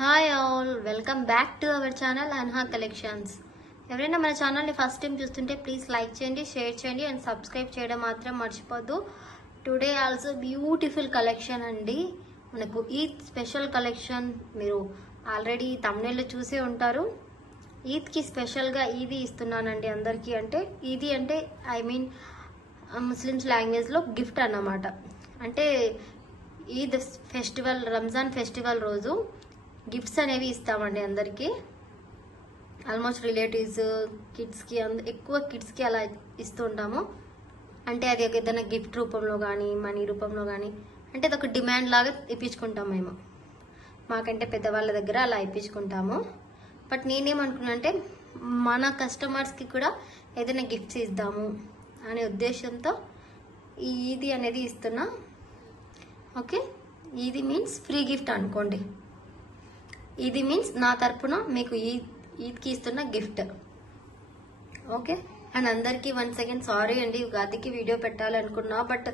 Hi all, welcome back to our channel Anha collections. ఎవరైనా మన ఛానల్ని ఫస్ట్ టైం చూస్తుంటే ప్లీజ్ లైక్ చేయండి, షేర్ చేయండి అండ్ సబ్స్క్రైబ్ చేయడం మాత్రం మర్చిపోద్దు. టుడే ఆల్సో బ్యూటిఫుల్ కలెక్షన్ అండి. మనకు ఈద్ స్పెషల్ కలెక్షన్ మీరు ఆల్రెడీ తమ్నెల్లో చూసే ఉంటారు. ఈద్కి స్పెషల్గా ఈదీ ఇస్తున్నానండి అందరికీ. అంటే ఈదీ అంటే ఐ మీన్ ముస్లిమ్స్ లాంగ్వేజ్లో గిఫ్ట్ అన్నమాట. అంటే ఈద్ ఫెస్టివల్, రంజాన్ ఫెస్టివల్ రోజు గిఫ్ట్స్ అనేవి ఇస్తామండి అందరికీ. ఆల్మోస్ట్ రిలేటివ్స్, కిడ్స్కి, ఎక్కువ కిడ్స్కి అలా ఇస్తూ ఉంటాము. అంటే అది ఏదైనా గిఫ్ట్ రూపంలో కానీ మనీ రూపంలో కానీ, అంటే అది ఒక డిమాండ్ లాగా ఇప్పించుకుంటాం మేము. మాకంటే పెద్దవాళ్ళ దగ్గర అలా ఇప్పించుకుంటాము. బట్ నేనేమనుకున్నా అంటే మన కస్టమర్స్కి కూడా ఏదైనా గిఫ్ట్స్ ఇద్దాము అనే ఉద్దేశంతో ఈ ఈదీ అనేది ఇస్తున్నా. Okay, Edhi means free gift అనుకోండి. ఇది మీన్స్ నా తరపున మీకు ఈద్కి ఇస్తున్న గిఫ్ట్. ఓకే, అండ్ అందరికీ వన్స్ అగైన్ సారీ అండి, ఉగాదికి వీడియో పెట్టాలనుకున్నా బట్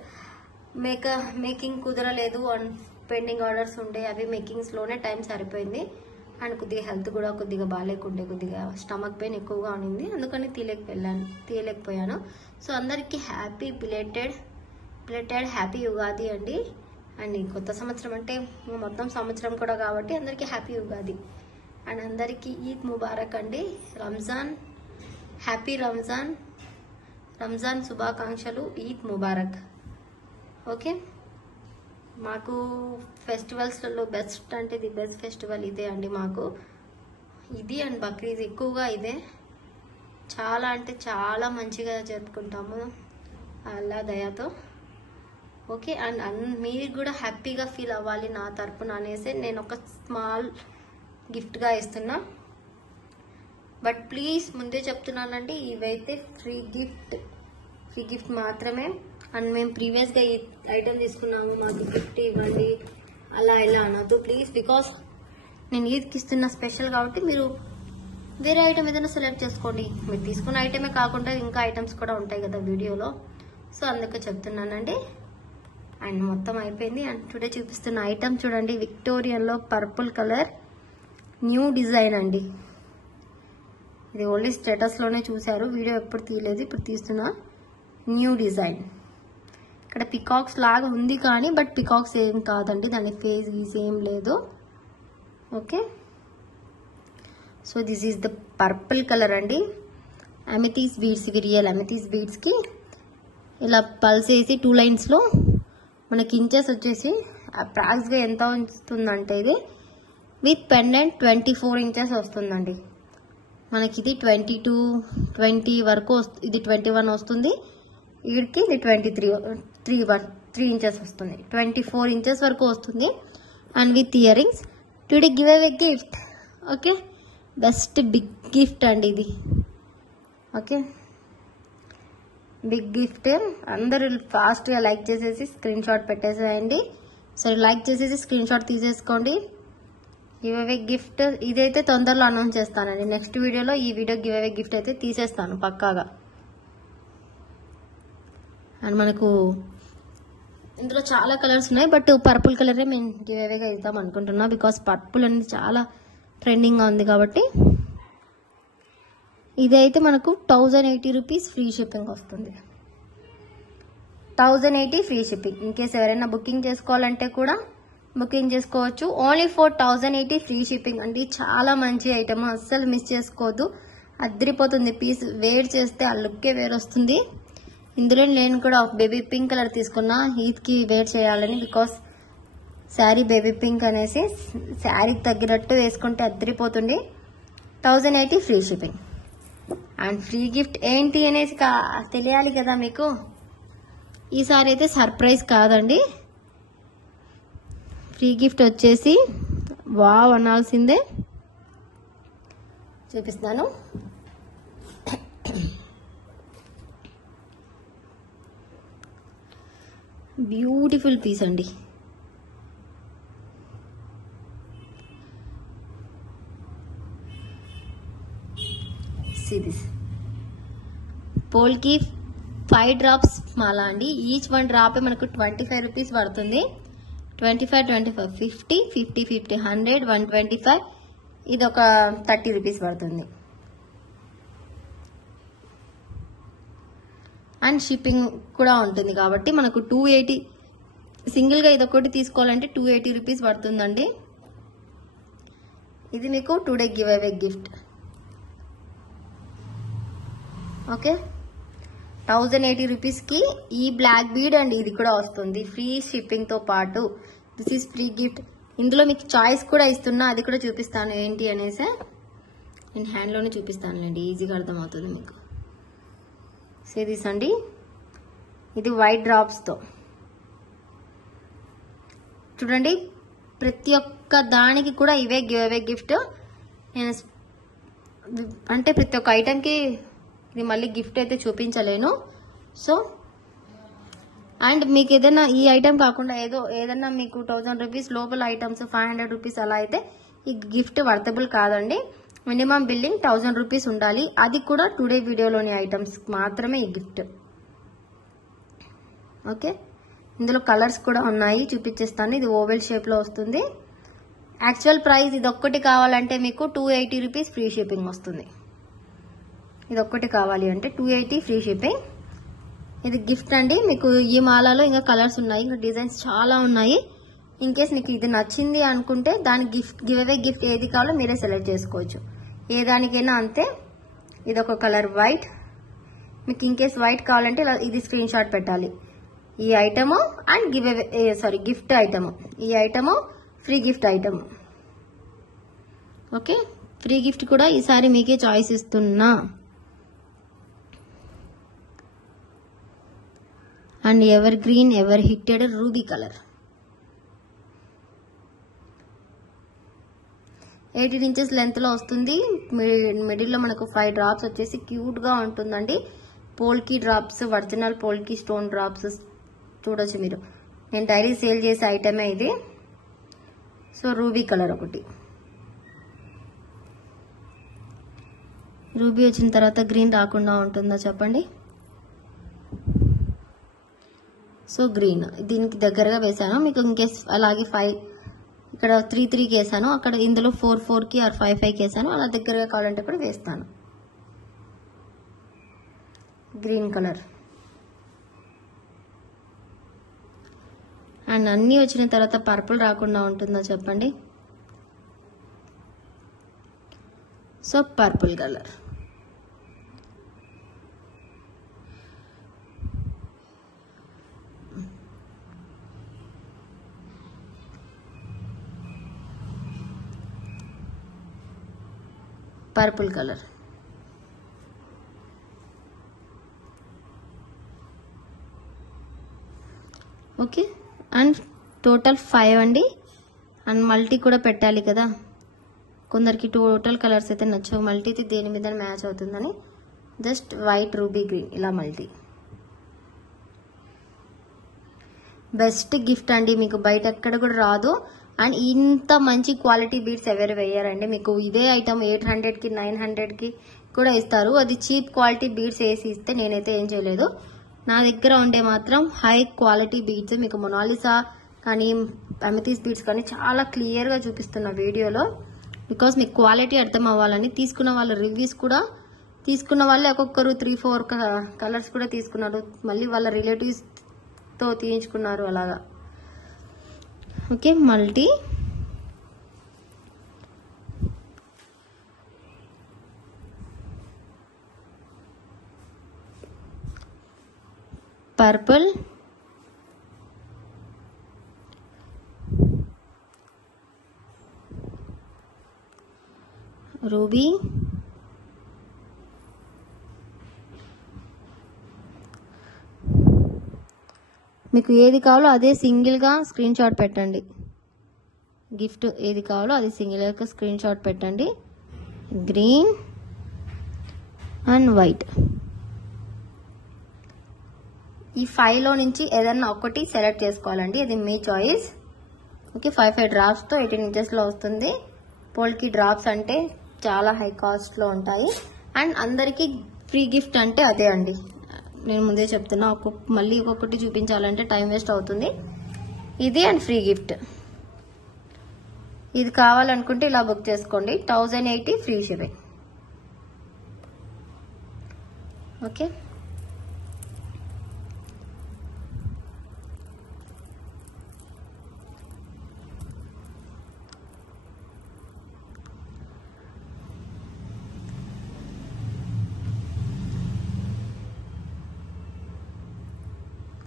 మేకింగ్ కుదరలేదు. అండ్ పెండింగ్ ఆర్డర్స్ ఉండే, అవి మేకింగ్స్లోనే టైం సరిపోయింది. అండ్ కొద్దిగా హెల్త్ కూడా కొద్దిగా బాగాలేకుండే, కొద్దిగా స్టమక్ పెయిన్ ఎక్కువగా ఉండింది, అందుకని తీయలేకపోయాను. సో అందరికీ హ్యాపీ బిలేటెడ్ హ్యాపీ ఉగాది అండి. అండ్ కొత్త సంవత్సరం అంటే మొత్తం సంవత్సరం కూడా కాబట్టి అందరికీ హ్యాపీ ఉగాది. అండ్ అందరికీ ఈద్ ముబారక్ అండి. హ్యాపీ రంజాన్ శుభాకాంక్షలు, ఈద్ ముబారక్. ఓకే, మాకు ఫెస్టివల్స్లలో బెస్ట్ అంటే ది బెస్ట్ ఫెస్టివల్ ఇదే అండి మాకు. ఇది అండ్ బక్రీద్ ఎక్కువగా ఇదే. చాలా అంటే చాలా మంచిగా జరుపుకుంటాము అల్లా దయాతో. ఓకే, అండ్ మీరు కూడా హ్యాపీగా ఫీల్ అవ్వాలి నా తరపున అనేసి నేను ఒక స్మాల్ గిఫ్ట్గా ఇస్తున్నా. బట్ ప్లీజ్ ముందే చెప్తున్నానండి, ఇవైతే ఫ్రీ గిఫ్ట్ మాత్రమే. అండ్ మేము ప్రీవియస్గా ఈ ఐటమ్ తీసుకున్నాము, మాకు గిఫ్ట్ ఇవ్వండి అలా ఇలా అనొద్దు ప్లీజ్. బికాస్ నేను ఈద్కి ఇస్తున్న స్పెషల్ కాబట్టి మీరు వేరే ఐటమ్ ఏదైనా సెలెక్ట్ చేసుకోండి. మీరు తీసుకున్న ఐటమే కాకుండా ఇంకా ఐటమ్స్ కూడా ఉంటాయి కదా వీడియోలో. సో అందుకే చెప్తున్నానండి. అండ్ మొత్తం అయిపోయింది. అండ్ టుడే చూపిస్తున్న ఐటమ్ చూడండి, విక్టోరియన్లో పర్పుల్ కలర్ న్యూ డిజైన్ అండి. ఇది ఓన్లీ స్టేటస్లోనే చూశారు, వీడియో ఎప్పుడు తీయలేదు, ఇప్పుడు తీస్తున్నా. New design. ఇక్కడ పికాక్స్ లాగా ఉంది కానీ బట్ పికాక్స్ ఏం కాదండి, దాని ఫేస్ గీస్ ఏం లేదు. Okay, so this is the purple colour అండి. అమెథీస్ బీడ్స్, ఇవి రియల్ అమెథీస్ బీడ్స్కి ఇలా పల్స్ వేసి 2 లైన్స్లో మనకి ఇంచెస్ వచ్చేసి అప్రాక్స్గా ఎంత వస్తుందంటే ఇది విత్ పెండెంట్ 24 ఇంచెస్ వస్తుందండి మనకి. ఇది 20 వరకు ఇది 21 వస్తుంది, వీడికి ఇది 3 ఇంచెస్ వస్తుంది, 24 ఇంచెస్ వరకు వస్తుంది. And with ear rings. Today give away gift. Okay, best big gift అండి ఇది. Okay, big gift. అందరూ ఫాస్ట్గా లైక్ చేసేసి స్క్రీన్ షాట్ పెట్టేసేయండి. సరే, లైక్ చేసేసి స్క్రీన్ షాట్ తీసేసుకోండి. గివ్ అవే గిఫ్ట్ ఇదైతే తొందరలో అనౌన్స్ చేస్తానండి. నెక్స్ట్ వీడియోలో ఈ వీడియో గివ్ అవే గిఫ్ట్ అయితే తీసేస్తాను పక్కాగా. అండ్ మనకు ఇందులో చాలా కలర్స్ ఉన్నాయి బట్ పర్పుల్ కలరే మేము గివ్ అవేగా ఇద్దాం అనుకుంటున్నా. బికాస్ పర్పుల్ అనేది చాలా ట్రెండింగ్గా ఉంది కాబట్టి. ఇదైతే మనకు 1080 రూపీస్ ఫ్రీ షిప్పింగ్ వస్తుంది. 1080 ఫ్రీ షిప్పింగ్. ఇన్ కేసు ఎవరైనా బుకింగ్ చేసుకోవాలంటే కూడా బుకింగ్ చేసుకోవచ్చు. ఓన్లీ ఫర్ 1080 ఫ్రీ షిప్పింగ్ అండి. చాలా మంచి ఐటమ్, అస్సలు మిస్ చేసుకోవద్దు. అద్దరిపోతుంది పీస్. వేర్ చేస్తే ఆ లుక్కే వేరు వస్తుంది. ఇందులో నేను కూడా బేబీ పింక్ కలర్ తీసుకున్నా ఈద్కి వేర్ చేయాలని. బికాస్ శారీ బేబీ పింక్ అనేసి శారీకి తగ్గినట్టు వేసుకుంటే అద్దరిపోతుంది. 1080 free shipping. And free gift ఏంటి అనేసి తెలియాలి కదా మీకు. ఈసారి అయితే సర్ప్రైజ్ కాదండి, ఫ్రీ గిఫ్ట్ వచ్చేసి వావ్ అనాల్సిందే. చూపిస్తాను. బ్యూటిఫుల్ పీస్ అండి. దిస్ పోల్కి 5 డ్రాప్స్ మాల అండి. ఈచ్ 1 డ్రాప్ మనకు 25 రూపీస్ పడుతుంది. 25, 25, 50, 50, 50, 100, 125. ఇది ఒక 30 రూపీస్ పడుతుంది. అండ్ షిప్పింగ్ కూడా ఉంటుంది కాబట్టి మనకు 280 సింగిల్గా ఇదొకటి తీసుకోవాలంటే 280 రూపీస్ పడుతుందండి. ఇది మీకు today give away gift. Okay, 1080 రూపీస్కి ఈ బ్లాక్ బీడ్ అండ్ ఇది కూడా వస్తుంది ఫ్రీ షిప్పింగ్తో పాటు. This is free gift. ఇందులో మీకు చాయిస్ కూడా ఇస్తున్నా, అది కూడా చూపిస్తాను ఏంటి అనేసి. నేను హ్యాండ్లోనే చూపిస్తానులేండి, ఈజీగా అర్థమవుతుంది మీకు. సేదీస్ అండి, ఇది వైట్ డ్రాప్స్తో చూడండి. ప్రతి ఒక్క దానికి కూడా ఇవే గివ్ అవే గిఫ్ట్. నేను అంటే ప్రతి ఒక్క ఐటెంకి ఇది మళ్ళీ గిఫ్ట్ అయితే చూపించలేను. సో అండ్ మీకు ఏదైనా ఈ ఐటెం కాకుండా ఏదైనా మీకు 1000 రూపీస్ లోపల ఐటమ్స్ 500 రూపీస్ అలా అయితే ఈ గిఫ్ట్ వర్తబుల్ కాదండి. మినిమం బిల్లింగ్ 1000 రూపీస్ ఉండాలి. అది కూడా టుడే వీడియోలోని ఐటమ్స్ మాత్రమే ఈ గిఫ్ట్. ఓకే, ఇందులో కలర్స్ కూడా ఉన్నాయి, చూపించేస్తాను. ఇది ఓవెల్ షేప్లో వస్తుంది. యాక్చువల్ ప్రైస్ ఇది ఒక్కటి కావాలంటే మీకు 280 రూపీస్ ఫ్రీ షిప్పింగ్ వస్తుంది. ఇది ఒక్కటి కావాలి అంటే 280 ఫ్రీ షిప్పింగ్. ఇది గిఫ్ట్ అండి. మీకు ఈ మాలలో ఇంకా కలర్స్ ఉన్నాయి, ఇంకా డిజైన్స్ చాలా ఉన్నాయి. ఇన్ కేస్ మీకు ఇది నచ్చింది అనుకుంటే దాని గివ్ అవే గిఫ్ట్ ఏది కావాలో మీరే సెలెక్ట్ చేసుకోవచ్చు. ఏ దానికైనా అంతే. ఇది ఒక కలర్ వైట్. మీకు ఇన్ కేస్ వైట్ కావాలంటే ఇది స్క్రీన్ షాట్ పెట్టాలి. ఈ ఐటము అండ్ గిఫ్ట్ ఐటము. ఈ item free gift item. Okay, free gift కూడా ఈసారి మీకే చాయిస్ ఇస్తున్నా. And ever green ever hitted ruby colour. 18 inches length లో వస్తుంది. మిడిల్ లో మనకు 5 డ్రాప్స్ వచ్చేసి క్యూట్ గా ఉంటుందండి. Polki drops, original polki stone drops చూడొచ్చు మీరు. నేను డైలీ సేల్ చేసే ఐటమే ఇది. సో రూబీ కలర్ ఒకటి. రూబీ వచ్చిన తర్వాత గ్రీన్ రాకుండా ఉంటుందా చెప్పండి. సో గ్రీన్ దీనికి దగ్గరగా వేసాను. మీకు ఇంకేస్ అలాగే 5 ఇక్కడ 3-3కి వేసాను, అక్కడ ఇందులో 4-4కి ఆర్ 5-5కి వేసాను. అలా దగ్గరగా కావాలంటే కూడా వేస్తాను. Green colour. అండ్ అన్నీ వచ్చిన తర్వాత పర్పుల్ రాకుండా ఉంటుందా చెప్పండి. So purple colour. Purple colour. Okay, and total 5 అండి. అండ్ మల్టీ కూడా పెట్టాలి కదా, కొందరికి టోటల్ కలర్స్ అయితే నచ్చవు. మల్టీ అయితే దేని మీద మ్యాచ్ అవుతుందని జస్ట్ వైట్ రూబీ గ్రీన్ ఇలా మల్టీ. బెస్ట్ గిఫ్ట్ అండి, మీకు బయట ఎక్కడ కూడా రాదు. అండ్ ఇంత మంచి క్వాలిటీ బీడ్స్ ఎవరు వేయరండి. మీకు ఇదే ఐటమ్ 800కి 900కి కూడా ఇస్తారు. అది చీప్ క్వాలిటీ బీడ్స్ వేసి ఇస్తే నేనైతే ఏం చేయలేదు. నా దగ్గర ఉండే మాత్రం హై క్వాలిటీ బీడ్స్. మీకు మొనాలిసా కానీ అమెథిస్ బీడ్స్ కానీ చాలా క్లియర్గా చూపిస్తున్న వీడియోలో. బికాస్ మీకు క్వాలిటీ అర్థం అవ్వాలని. తీసుకున్న వాళ్ళ రివ్యూస్ కూడా, తీసుకున్న వాళ్ళే ఒక్కొక్కరు 3-4 కలర్స్ కూడా తీసుకున్నారు. మళ్ళీ వాళ్ళ రిలేటివ్స్తో తీయించుకున్నారు అలాగా. Okay, multi. పర్పుల్. రూబీ. మీకు ఏది కావాలో అదే సింగిల్గా స్క్రీన్ షాట్ పెట్టండి. గిఫ్ట్ ఏది కావాలో అది సింగిల్గా స్క్రీన్ షాట్ పెట్టండి. Green and white. ఈ 5లో నుంచి ఏదన్నా ఒకటి సెలెక్ట్ చేసుకోవాలండి, అది మీ చాయిస్. ఓకే, 5 డ్రాప్స్తో 18 ఇంచెస్లో వస్తుంది. పోల్కి డ్రాప్స్ అంటే చాలా హై కాస్ట్లో ఉంటాయి. అండ్ అందరికీ ఫ్రీ గిఫ్ట్ అంటే అదే అండి. నేను ముందే చెప్తున్నా, మళ్ళీ ఒక్కొక్కటి చూపించాలంటే టైం వేస్ట్ అవుతుంది. ఇది అండ్ ఫ్రీ గిఫ్ట్. ఇది కావాలనుకుంటే ఇలా బుక్ చేసుకోండి. 1080 ఫ్రీ షిప్పింగ్. ఓకే,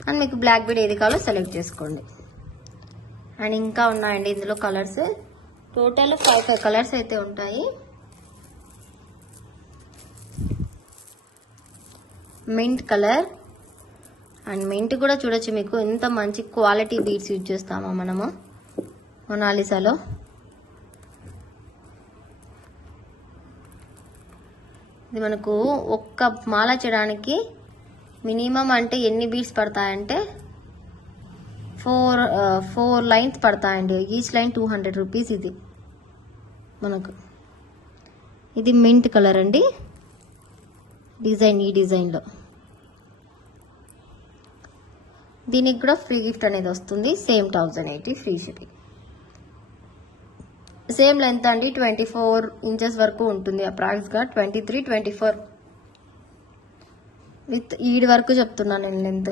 అండ్ మీకు బ్లాక్ బీడ్ ఏది కావాలో సెలెక్ట్ చేసుకోండి. అండ్ ఇంకా ఉన్నాయండి ఇందులో కలర్స్. టోటల్ 5 కలర్స్ అయితే ఉంటాయి. మింట్ కలర్ అండ్ మింట్ కూడా చూడొచ్చు. మీకు ఎంత మంచి క్వాలిటీ బీడ్స్ యూజ్ చేస్తామో మనము మొనాలిసాలో. ఇది మనకు ఒక్క మాల చేయడానికి మినిమం అంటే ఎన్ని బీడ్స్ పడతాయంటే 4 లైన్స్ పడతాయండి. Each line 200 rupees. ఇది మనకు ఇది మింట్ కలర్ అండి. డిజైన్ ఈ డిజైన్లో దీనికి కూడా ఫ్రీ గిఫ్ట్ అనేది వస్తుంది. Same 1080 free shipping. Same length అండి, 24 ఇంచెస్ వరకు ఉంటుంది. అప్రాక్స్గా 23-24 విత్ ఈడ్ వరకు చెప్తున్నాను నేను length.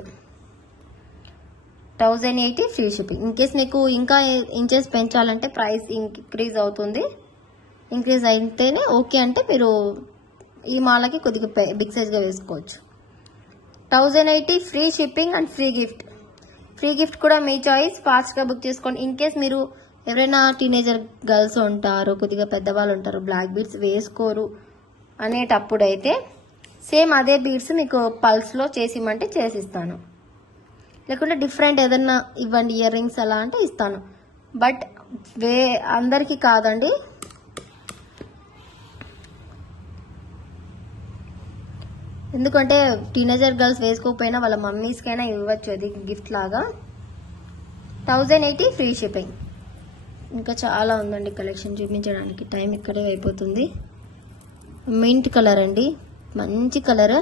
1080 free shipping. In case మీకు ఇంకా ఇంచెస్ పెంచాలంటే ప్రైస్ ఇంక్రీజ్ అవుతుంది. ఇంక్రీజ్ అయితేనే ఓకే అంటే మీరు ఈ మాలకి కొద్దిగా బిగ్ సైజ్గా వేసుకోవచ్చు. 1080 free shipping and free gift. Free gift కూడా మీ చాయిస్, ఫాస్ట్గా బుక్ చేసుకోండి. ఇన్ కేస్ మీరు ఎవరైనా టీనేజర్ గర్ల్స్ ఉంటారు, కొద్దిగా పెద్దవాళ్ళు ఉంటారు, బ్లాక్ బీడ్స్ వేసుకోరు అనేటప్పుడు అయితే సేమ్ అదే బీడ్స్ మీకు పల్స్లో చేసిమంటే చేసిస్తాను. లేకుంటే డిఫరెంట్ ఏదన్నా ఇవ్వండి ఇయర్ రింగ్స్ అలా అంటే ఇస్తాను. బట్ అందరికీ కాదండి. ఎందుకంటే టీనేజర్ గర్ల్స్ వేసుకోకపోయినా వాళ్ళ మమ్మీస్కైనా ఇవ్వచ్చు అది గిఫ్ట్ లాగా. 1080 ఫ్రీ షిప్పింగ్. ఇంకా చాలా ఉందండి కలెక్షన్ చూపించడానికి, టైం ఇక్కడే అయిపోతుంది. మింట్ కలర్ అండి, మంచి కలర్.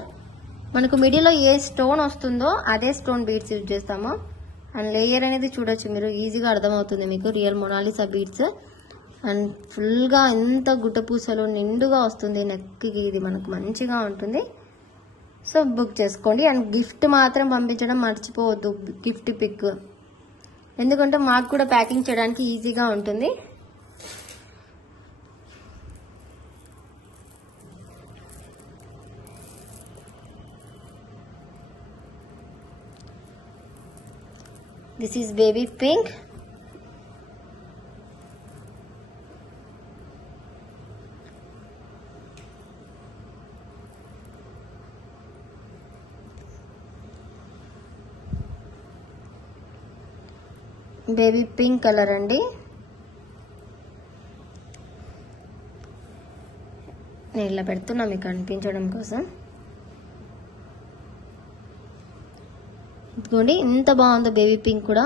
మనకు మిడిల్లో ఏ స్టోన్ వస్తుందో అదే స్టోన్ బీడ్స్ యూజ్ చేస్తాము. అండ్ లేయర్ అనేది చూడొచ్చు మీరు, ఈజీగా అర్థమవుతుంది మీకు. Real Mona Lisa beads. అండ్ ఫుల్గా ఎంత గుట్టపూసలు నిండుగా వస్తుంది నెక్కి. ఇది మనకు మంచిగా ఉంటుంది. సో బుక్ చేసుకోండి. అండ్ గిఫ్ట్ మాత్రం పంపించడం మర్చిపోవద్దు, గిఫ్ట్ పిక్. ఎందుకంటే మాకు కూడా ప్యాకింగ్ చేయడానికి ఈజీగా ఉంటుంది. This is baby pink. Baby pink colour అండి. నేను ఇలా పెడుతున్నా మీకు కనిపించడం కోసం. ఇదిగోండి ఎంత బాగుందో బేబీ పింక్ కూడా.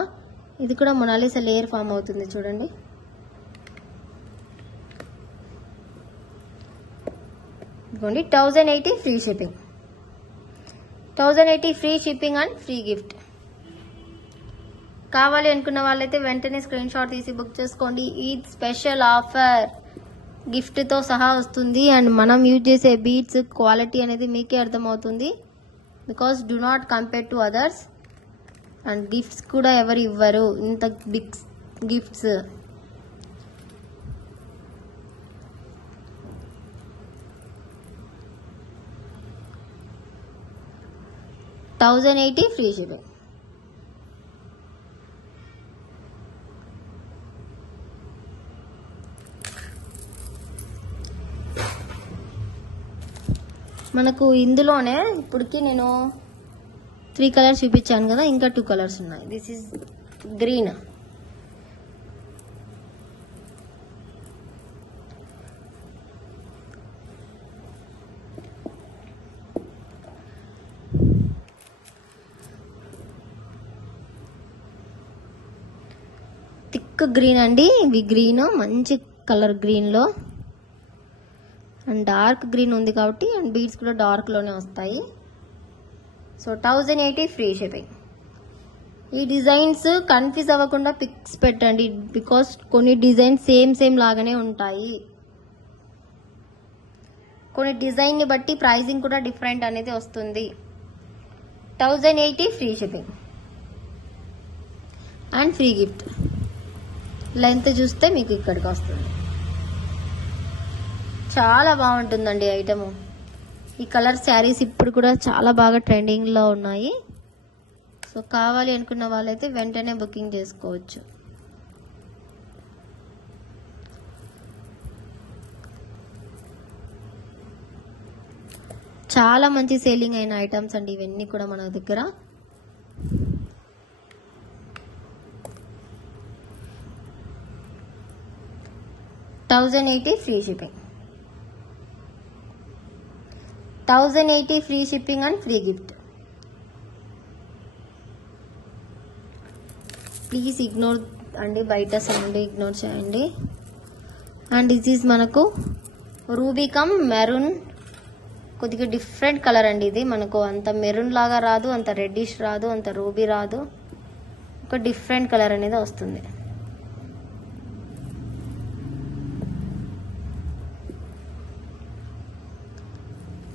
ఇది కూడా మొనాలిసా లేయర్ ఫామ్ అవుతుంది చూడండి. ఇదిగోండి 1080 free shipping. 1080 free shipping and free gift. కావాలి అనుకున్న వాళ్ళైతే వెంటనే స్క్రీన్ షాట్ తీసి బుక్ చేసుకోండి. ఈ స్పెషల్ ఆఫర్ గిఫ్ట్తో సహా వస్తుంది. అండ్ మనం యూజ్ చేసే బీడ్స్ క్వాలిటీ అనేది మీకే అర్థమవుతుంది. Because do not compare to others. And gifts కూడా ఎవరు ఇవ్వరు ఇంత బిగ్ గిఫ్ట్స్. $1080 free shipping. మనకు ఇందులోనే ఇప్పటికి నేను 3 కలర్స్ చూపించాను కదా, ఇంకా 2 కలర్స్ ఉన్నాయి. This is green. Thick green అండి. ఇవి గ్రీన్ మంచి కలర్ గ్రీన్లో. అండ్ డార్క్ గ్రీన్ ఉంది కాబట్టి అండ్ బీడ్స్ కూడా డార్క్లోనే వస్తాయి. So 1080 free shipping. ఈ డిజైన్స్ కన్ఫ్యూజ్ అవ్వకుండా పిక్స్ పెట్టండి, బికాస్ కొన్ని డిజైన్స్ సేమ్ లాగానే ఉంటాయి. కొన్ని డిజైన్ ని బట్టి ప్రైజింగ్ కూడా డిఫరెంట్ అనేది వస్తుంది. 1080 free shipping and free gift. Length చూస్తే మీకు ఇక్కడికి వస్తుంది. చాలా బాగుంటుందండి ఐటమ్. ఈ కలర్ శారీస్ ఇప్పుడు కూడా చాలా బాగా ట్రెండింగ్ లో ఉన్నాయి. సో కావాలి అనుకున్న వాళ్ళైతే వెంటనే బుకింగ్ చేసుకోవచ్చు. చాలా మంచి సేలింగ్ అయిన ఐటమ్స్ అండి ఇవన్నీ కూడా మన దగ్గర. $1080 free shipping, 1080 free shipping and free gift. Please ignore అండి, బయట సౌండ్ ఇగ్నోర్ చేయండి. అండ్ దిస్ ఈజ్ మనకు రూబీ కమ్ మెరూన్, కొద్దిగా డిఫరెంట్ కలర్ అండి ఇది. మనకు అంత మెరూన్ లాగా రాదు, అంత రెడ్డిష్ రాదు, అంత రూబీ రాదు, ఒక డిఫరెంట్ కలర్ అనేది వస్తుంది.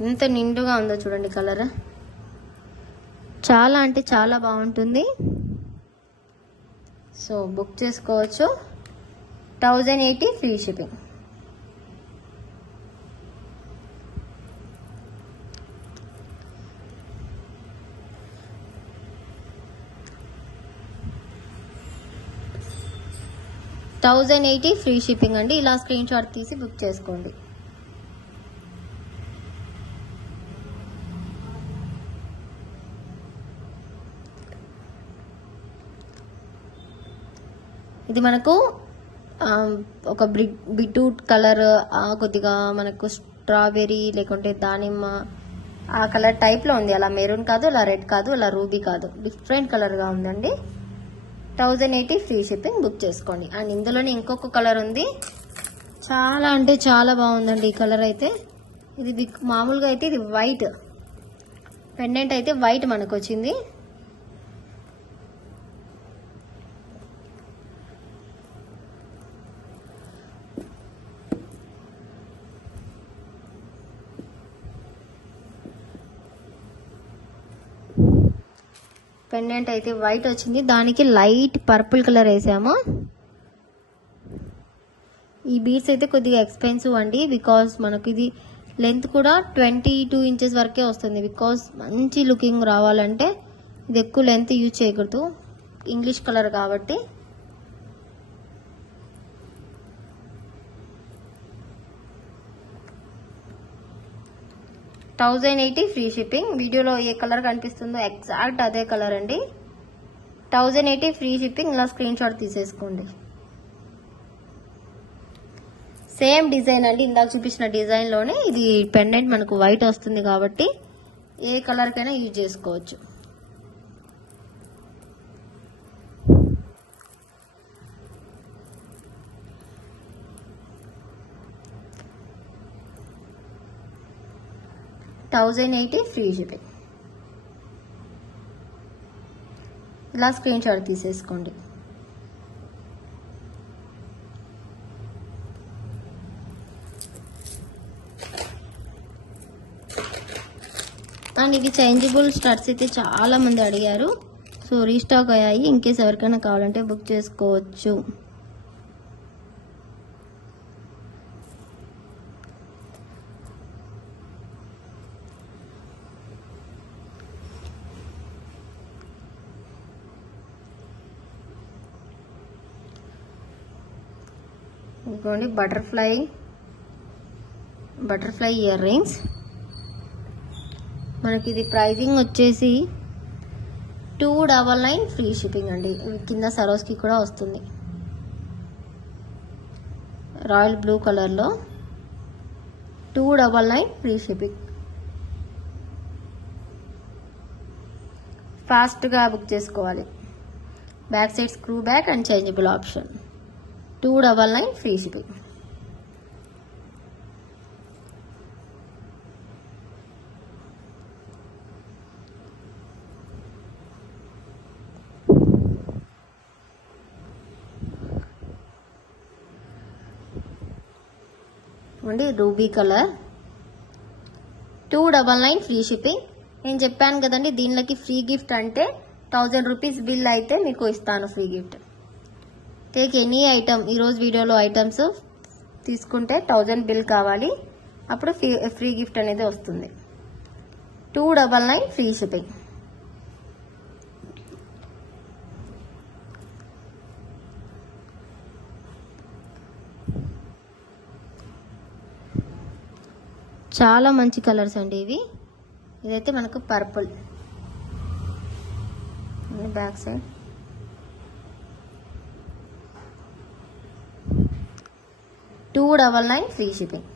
ఎంత నిండుగా ఉందో చూడండి కలర్. చాలా అంటే చాలా బాగుంటుంది. సో బుక్ చేసుకోవచ్చు. 1080 ఫ్రీ షిప్పింగ్. $1080 ఫ్రీ షిప్పింగ్ అండి. ఇలా స్క్రీన్ షాట్ తీసి బుక్ చేసుకోండి. ఇది మనకు ఒక బీట్రూట్ కలర్, కొద్దిగా మనకు స్ట్రాబెర్రీ లేకుంటే దానిమ్మ ఆ కలర్ టైప్ లో ఉంది. అలా మెరూన్ కాదు, అలా రెడ్ కాదు, అలా రూబీ కాదు, డిఫరెంట్ కలర్ గా ఉందండి. 1080 ఫ్రీ షిప్పింగ్. బుక్ చేసుకోండి. అండ్ ఇందులోనే ఇంకొక కలర్ ఉంది, చాలా అంటే చాలా బాగుందండి ఈ కలర్ అయితే. ఇది మామూలుగా అయితే ఇది వైట్ పెండెంట్ అయితే వైట్ మనకు వచ్చింది. పెండెంట్ అయితే వైట్ వచ్చింది, దానికి లైట్ పర్పుల్ కలర్ వేసాము. ఈ బీడ్స్ అయితే కొద్దిగా ఎక్స్పెన్సివ్ అండి, బికాస్ మనకు ఇది లెంత్ కూడా 22 ఇంచెస్ వరకే వస్తుంది. బికాస్ మంచి లుకింగ్ రావాలంటే ఇది ఎక్కువ లెంత్ యూజ్ చేయకూడదు, ఇంగ్లీష్ కలర్ కాబట్టి. $1080 ఫ్రీ షిప్పింగ్. వీడియోలో ఏ కలర్ కనిపిస్తుందో ఎగ్జాక్ట్ అదే కలర్ అండి. 1080 ఫ్రీ షిప్పింగ్. ఇలా స్క్రీన్ షాట్ తీసేసుకోండి. సేమ్ డిజైన్ అండి, ఇందాక చూపించిన డిజైన్ లోనే ఇది పెండెంట్ మనకు వైట్ వస్తుంది కాబట్టి ఏ కలర్ కైనా యూజ్ చేసుకోవచ్చు. $1080 ఫ్రీ షిప్పింగ్. ఇలా స్క్రీన్ షాట్ తీసేసుకోండి. అండ్ ఇవి చేంజబుల్ స్టడ్స్ అయితే చాలా మంది అడిగారు, సో రీస్టాక్ అయ్యాయి. ఇన్కేస్ ఎవరికైనా కావాలంటే బుక్ చేసుకోవచ్చు. ఇదిగోండి బటర్ఫ్లై ఇయర్ రింగ్స్. మనకి ఇది ప్రైజింగ్ వచ్చేసి 299 ఫ్రీ షిప్పింగ్ అండి. కింద సరోస్కి కూడా వస్తుంది, రాయల్ బ్లూ కలర్ లో 299 ఫ్రీ షిప్పింగ్. ఫాస్ట్ గా బుక్ చేసుకోవాలి. Back side screw back and changeable option. 299 free shipping. అండి రూబీ కలర్ 299 ఫ్రీ షిప్పింగ్. నేను చెప్పాను కదండి దీనిలోకి ఫ్రీ గిఫ్ట్ అంటే 1000 రూపీస్ బిల్ అయితే మీకు ఇస్తాను free gift. Take any item, ఈరోజు వీడియోలో ఐటమ్స్ తీసుకుంటే 1000 బిల్ కావాలి, అప్పుడు ఫ్రీ గిఫ్ట్ అనేది వస్తుంది. 299 ఫ్రీ షిప్పింగ్. చాలా మంచి కలర్స్ అండి ఇవి. ఇదైతే మనకు purple, back side $299 free shipping.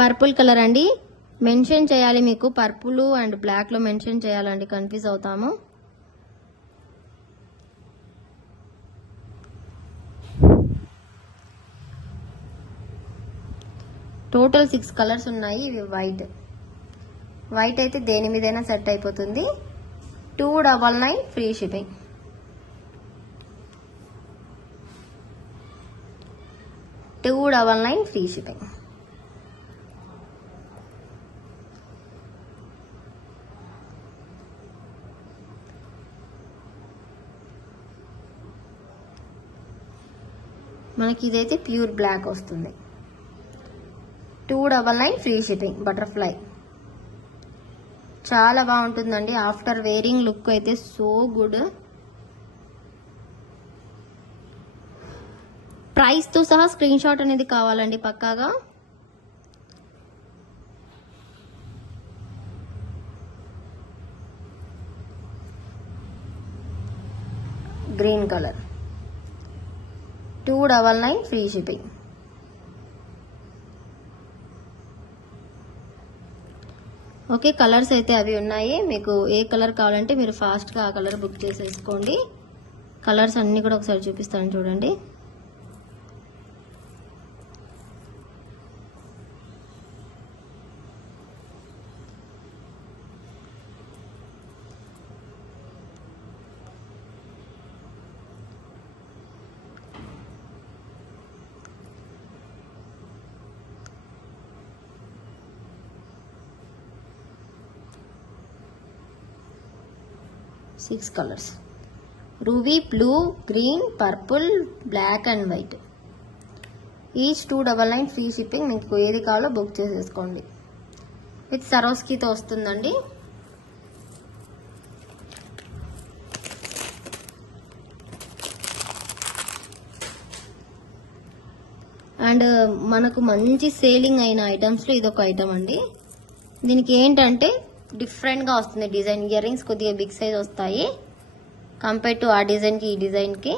Purple colour అండి, మెన్షన్ చేయాలి మీకు, పర్పుల్ అండ్ బ్లాక్ లో మెన్షన్ చేయాలండి, కన్ఫ్యూజ్ అవుతాము. టోటల్ 6 కలర్స్ ఉన్నాయి. ఇవి వైట్ అయితే దేని మీదైనా సెట్ అయిపోతుంది. 299 ఫ్రీ షిప్పింగ్. $299 free shipping. మనకి ఇదైతే ప్యూర్ బ్లాక్ వస్తుంది. 299 ఫ్రీ షిప్పింగ్. బటర్ఫ్లై చాలా బాగుంటుందండి. ఆఫ్టర్ వేరింగ్ లుక్ అయితే సో గుడ్. ప్రైస్ తో సహా స్క్రీన్ షాట్ అనేది కావాలండి పక్కాగా. Green colour 299 free shipping. Okay, colours అయితే అవి ఉన్నాయి. మీకు ఏ కలర్ కావాలంటే మీరు ఫాస్ట్గా ఆ కలర్ బుక్ చేసేసుకోండి. కలర్స్ అన్నీ కూడా ఒకసారి చూపిస్తాను చూడండి. Six colours: ruby, blue, green, purple, black and white. Each 299 free shipping. మీకు ఏది కావాలో బుక్ చేసేసుకోండి. విత్ సరోస్కీతో వస్తుందండి. అండ్ మనకు మంచి సేలింగ్ అయిన ఐటమ్స్లో ఇదొక ఐటమ్ అండి. దీనికి ఏంటంటే డిఫరెంట్గా వస్తుంది డిజైన్. ఇయర్ రింగ్స్ కొద్దిగా బిగ్ సైజ్ వస్తాయి కంపేర్ టు ఆ డిజైన్కి ఈ డిజైన్కి.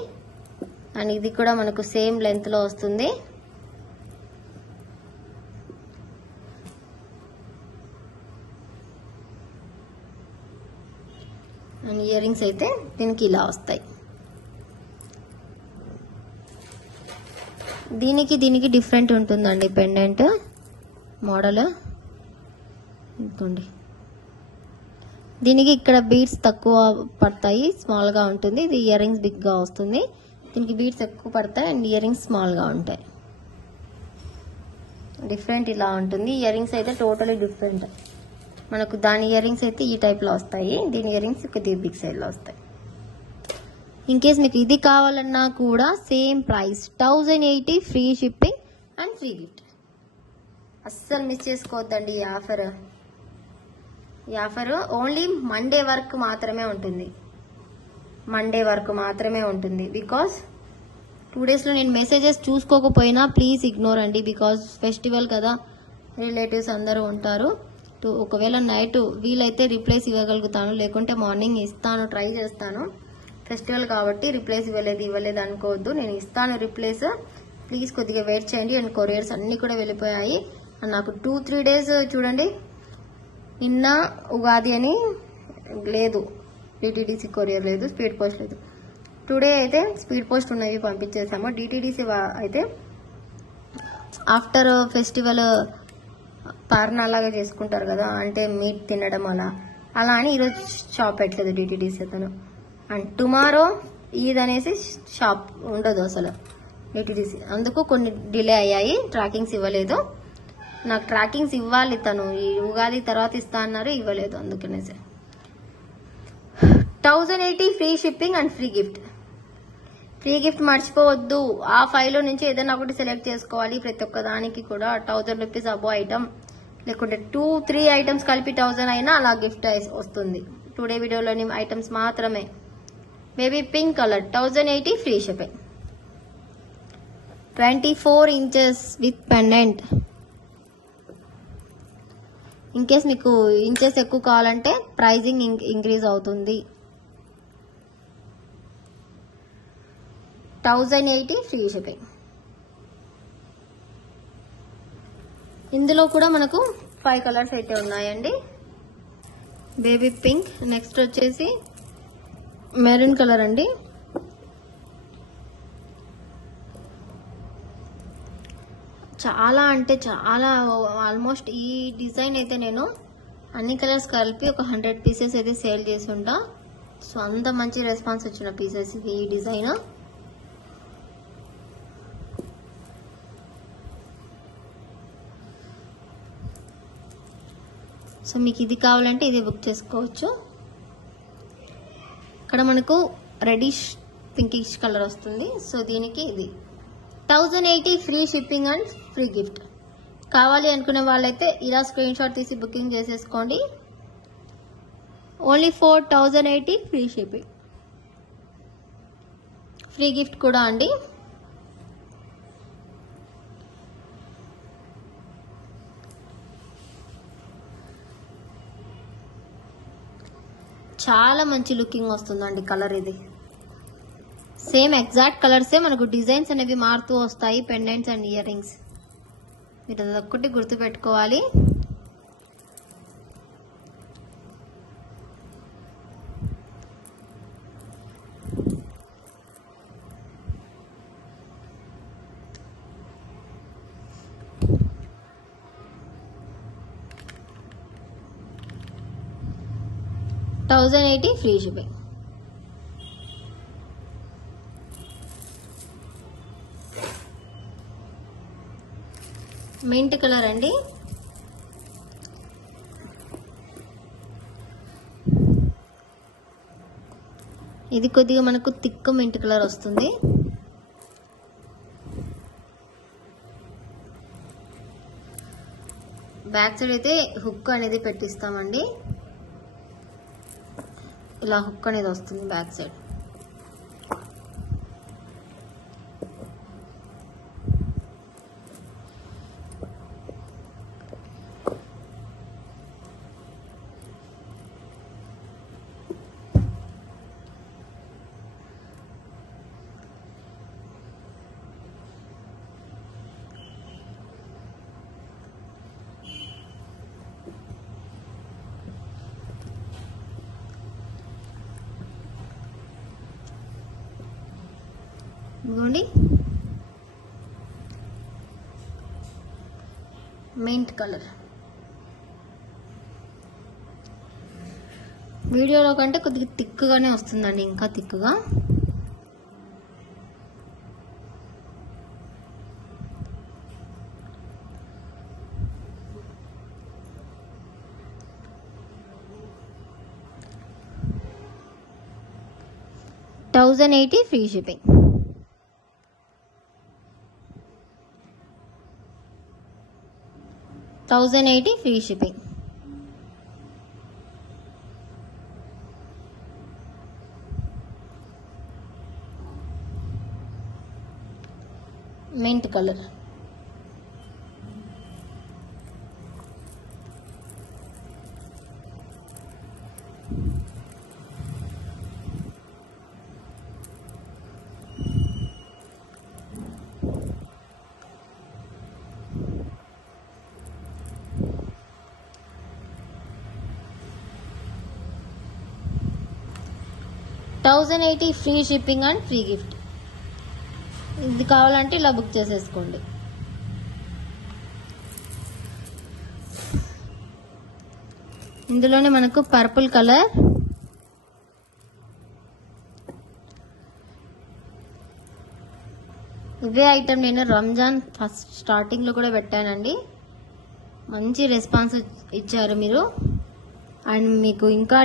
అండ్ ఇది కూడా మనకు సేమ్ లెంత్లో వస్తుంది. అండ్ ఇయర్ రింగ్స్ అయితే దీనికి ఇలా వస్తాయి. దీనికి డిఫరెంట్ ఉంటుందండి పెండెంట్ మోడల్. ఇదిగోండి, దీనికి ఇక్కడ బీడ్స్ తక్కువ పడతాయి, స్మాల్గా ఉంటుంది. ఇది ఇయర్ రింగ్స్ బిగ్గా వస్తుంది. దీనికి బీడ్స్ ఎక్కువ పడతాయి అండ్ ఇయర్ రింగ్స్ స్మాల్గా ఉంటాయి. డిఫరెంట్ ఇలా ఉంటుంది. ఇయర్ రింగ్స్ అయితే టోటలీ డిఫరెంట్. మనకు దాని ఇయర్ రింగ్స్ అయితే ఈ టైప్లో వస్తాయి, దీని ఇయర్ రింగ్స్ కొద్దిగా బిగ్ సైజ్లో వస్తాయి. ఇన్ కేస్ మీకు ఇది కావాలన్నా కూడా same price 1080 free shipping and free gift. అస్సలు మిస్ చేసుకోవద్దండి ఈ ఆఫర్. ఈ ఆఫర్ ఓన్లీ మండే వరకు మాత్రమే ఉంటుంది. మండే వరకు మాత్రమే ఉంటుంది. బికాస్ 2 డేస్లో నేను మెసేజెస్ చూసుకోకపోయినా ప్లీజ్ ఇగ్నోర్ అండి. బికాస్ ఫెస్టివల్ కదా, రిలేటివ్స్ అందరూ ఉంటారు. ఒకవేళ నైట్ వీలైతే రిప్లైస్ ఇవ్వగలుగుతాను, లేకుంటే మార్నింగ్ ఇస్తాను, ట్రై చేస్తాను. ఫెస్టివల్ కాబట్టి రిప్లైస్ ఇవ్వలేదు అనుకోవద్దు. నేను ఇస్తాను రిప్లైస్. ప్లీజ్ కొద్దిగా వెయిట్ చేయండి. అండ్ కొరియర్స్ అన్నీ కూడా వెళ్ళిపోయాయి. అండ్ నాకు 2-3 డేస్ చూడండి, నిన్న ఉగాది అని లేదు, డిటిడిసి కొరియర్ లేదు, స్పీడ్ పోస్ట్ లేదు. టుడే అయితే స్పీడ్ పోస్ట్ ఉన్నవి పంపించేసాము. డిటిడిసి అయితే ఆఫ్టర్ ఫెస్టివల్ పారణాలాగా చేసుకుంటారు కదా, అంటే మీట్ తినడం అలా అని ఈరోజు షాప్ పెట్టలేదు డిటిడిసి అతను. అండ్ టుమారో ఈద్ అనేసి షాప్ ఉండదు అసలు డిటిడిసి. అందుకు కొన్ని డిలే అయ్యాయి, ట్రాకింగ్స్ ఇవ్వలేదు. నాకు ట్రాకింగ్స్ ఇవ్వాలి, తను ఈ ఉగాది తర్వాత ఇస్తా అన్నారు, ఇవ్వలేదు. అందుకనేసి 1080 free shipping and free gift. Free gift మర్చిపోవద్దు. ఆ 5 లో నుంచి ఏదైనా ఒకటి సెలెక్ట్ చేసుకోవాలి. ప్రతి ఒక్క దానికి కూడా 1000 రూపీస్ అబో ఐటమ్, లేకుంటే 2-3 ఐటమ్స్ కలిపి 1000 అయినా అలా గిఫ్ట్ వస్తుంది. టుడే వీడియోలోని ఐటమ్స్ మాత్రమే. Baby pink colour 1080 free shipping. 24 inches with pendant. In case మీకు ఇంచెస్ ఎక్కువ కావాలంటే ప్రైజింగ్ ఇంక్రీజ్ అవుతుంది. 1080 ఫ్రీ షిప్పింగ్. ఇందులో కూడా మనకు 5 కలర్స్ అయితే ఉన్నాయండి. బేబీ పింక్, నెక్స్ట్ వచ్చేసి మెరూన్ కలర్ అండి. చాలా అంటే చాలా, ఆల్మోస్ట్ ఈ డిజైన్ అయితే నేను అన్ని కలర్స్ కలిపి ఒక 100 పీసెస్ అయితే సేల్ చేసి ఉంటా. సో అంత మంచి రెస్పాన్స్ వచ్చిన పీసెస్ ఇది, ఈ డిజైన్. సో మీకు ఇది కావాలంటే ఇది బుక్ చేసుకోవచ్చు. ఇక్కడ మనకు రెడిష్ పింకిష్ కలర్ వస్తుంది. సో దీనికి ఇది 1080 free shipping and free gift. కావాలి అనుకునే వాళ్ళైతే ఇలా స్క్రీన్ షాట్ తీసి బుకింగ్ చేసేసుకోండి. Only 1080 free shipping, free gift కూడా అండి. చాలా మంచి లుకింగ్ వస్తుందండి కలర్. ఇది సేమ్ ఎగ్జాక్ట్ కలర్సే, మనకు డిజైన్స్ అనేవి మారుతూ వస్తాయి. పెండెంట్స్ అండ్ ఇయర్ రింగ్స్, మీరు అదొక్కటి గుర్తు పెట్టుకోవాలి. $1080 ఫ్రీ షిప్పింగ్. మింట్ కలర్ అండి. ఇది కొద్దిగా మనకు థిక్ మింట్ కలర్ వస్తుంది. బ్యాక్ సైడ్ అయితే హుక్ అనేది పెట్టిస్తామండి. ఇలా హుక్ అనేది వస్తుంది బ్యాక్ సైడ్. ఇదిగోండి మింట్ కలర్. వీడియోలో కంటే కొద్దిగా థిక్గానే వస్తుందండి, ఇంకా థిక్గా. $1080 free shipping. $1080 free shipping. Mint colour. $1080 free shipping and free gift. ఇది కావాలంటే ఇలా బుక్ చేసేసుకోండి. ఇందులోనే మనకు పర్పుల్ కలర్, ఇవే ఐటమ్ నేను రంజాన్ ఫస్ట్ స్టార్టింగ్లో కూడా పెట్టానండి. మంచి రెస్పాన్స్ ఇచ్చారు మీరు. అండ్ మీకు ఇంకా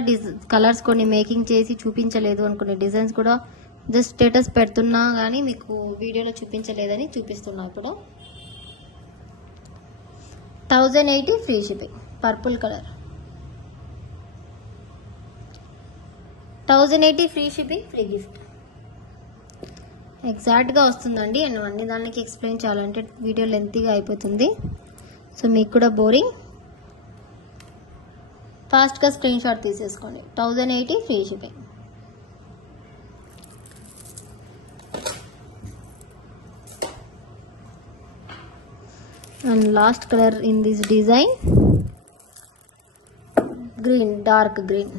కలర్స్ కొన్ని మేకింగ్ చేసి చూపించలేదు అనుకునే డిజైన్స్ కూడా జస్ట్ స్టేటస్ పెడుతున్నా కానీ మీకు వీడియోలో చూపించలేదని చూపిస్తున్నా ఇప్పుడు. 1080 free shipping. Purple colour 1080 free shipping, free gift. ఎగ్జాక్ట్గా వస్తుందండి. అండ్ అన్ని దానికి ఎక్స్ప్లెయిన్ చేయాలంటే వీడియో లెంతీగా అయిపోతుంది. సో మీకు కూడా బోరింగ్. ఫాస్ట్గా స్క్రీన్ షాట్ తీసేసుకోండి. 1080 free shipping. And last color in this design, green, dark green.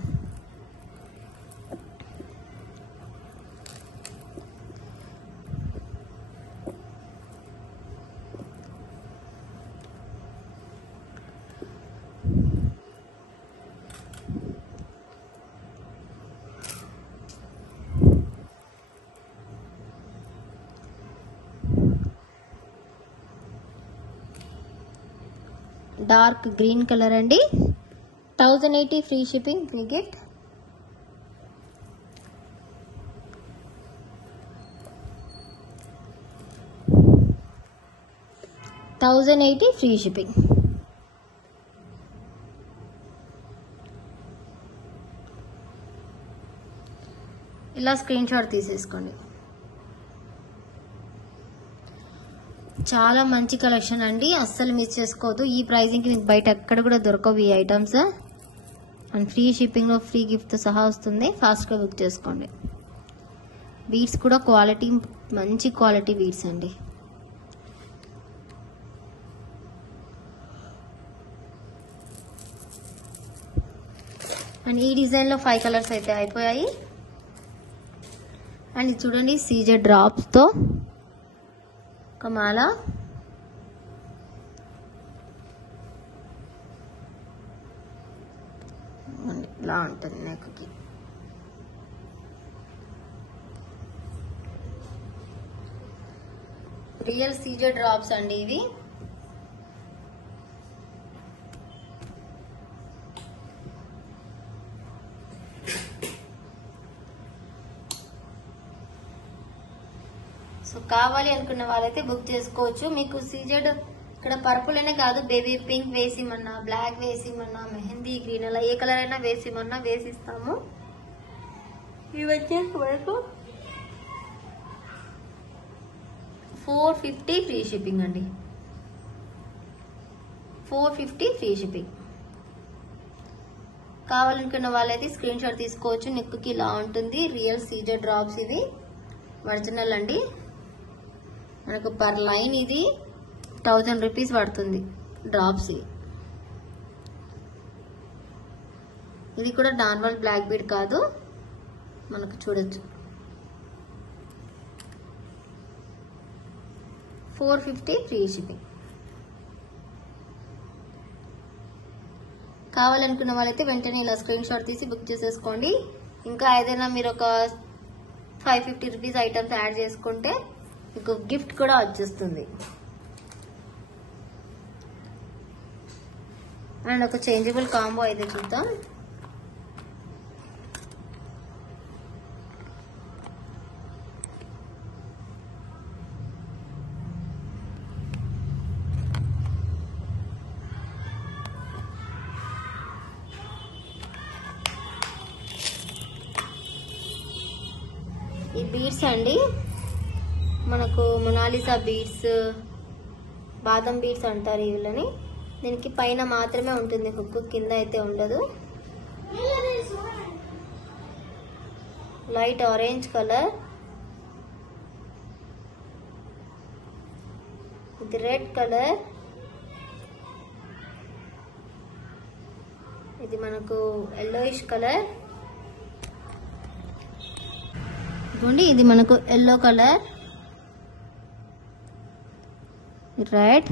Dark green colour అండి. 1080 free shipping, free gift. $1080 free shipping. ఇలా స్క్రీన్ షాట్ తీసేసుకోండి. చాలా మంచి కలెక్షన్ అండి, అస్సలు మిస్ చేసుకోవద్దు. ఈ ప్రైజింగ్కి మీకు బయట ఎక్కడ కూడా దొరకవు ఈ ఐటమ్స్. అండ్ ఫ్రీ షిప్పింగ్లో ఫ్రీ గిఫ్ట్తో సహా వస్తుంది. ఫాస్ట్గా బుక్ చేసుకోండి. బీడ్స్ కూడా క్వాలిటీ, మంచి క్వాలిటీ బీడ్స్ అండి. అండ్ ఈ డిజైన్లో 5 కలర్స్ అయితే అయిపోయాయి. అండ్ ఇది చూడండి, సీజే డ్రాప్స్తో ఒక మాల. ఇలా ఉంటుంది నెక్కి. రియల్ సీజే డ్రాప్స్ అండి ఇవి. సో కావాలి అనుకున్న వాళ్ళైతే బుక్ చేసుకోవచ్చు. మీకు సీజెడ్ ఇక్కడ పర్పుల్ అనే కాదు, బేబీ పింక్ వేసిమన్నా, బ్లాక్ వేసిమన్నా, మెహందీ గ్రీన్, అలా ఏ కలర్ అయినా వేసిమన్నా వేసిస్తాము. ఇవి వచ్చేసి వరకు 450 ఫ్రీ షిప్పింగ్ అండి. 450 ఫ్రీ షిప్పింగ్. కావాలనుకున్న వాళ్ళైతే స్క్రీన్ షాట్ తీసుకోవచ్చు. నెక్కి ఇలా ఉంటుంది. రియల్ సీజెడ్ డ్రాప్స్ ఇవి, ఒరిజినల్ అండి. మనకు పర్ లైన్ ఇది 1000 రూపీస్ పడుతుంది డ్రాప్స్. ఇది కూడా నార్మల్ బ్లాక్ బీడ్ కాదు, మనకు చూడొచ్చు. 450 ఫ్రీ షిప్పింగ్. కావాలనుకున్న వాళ్ళైతే వెంటనే ఇలా స్క్రీన్ షాట్ తీసి బుక్ చేసేసుకోండి. ఇంకా ఏదైనా మీరు ఒక 550 రూపీస్ ఐటమ్స్ యాడ్ చేసుకుంటే మీకు గిఫ్ట్ కూడా వచ్చేస్తుంది. అండ్ ఒక చేంజబుల్ కాంబో అయితే చూద్దాం. ఈ బీడ్స్ అండి, మనకు మొనాలిసా బీడ్స్, బాదం బీడ్స్ అంటారు వీళ్ళని. దీనికి పైన మాత్రమే ఉంటుంది హుక్, కింద అయితే ఉండదు. లైట్ ఆరెంజ్ కలర్, ఇది రెడ్ కలర్, ఇది మనకు ఎల్లోయిష్ కలర్, ఇదిగోండి ఇది మనకు yellow colour, red,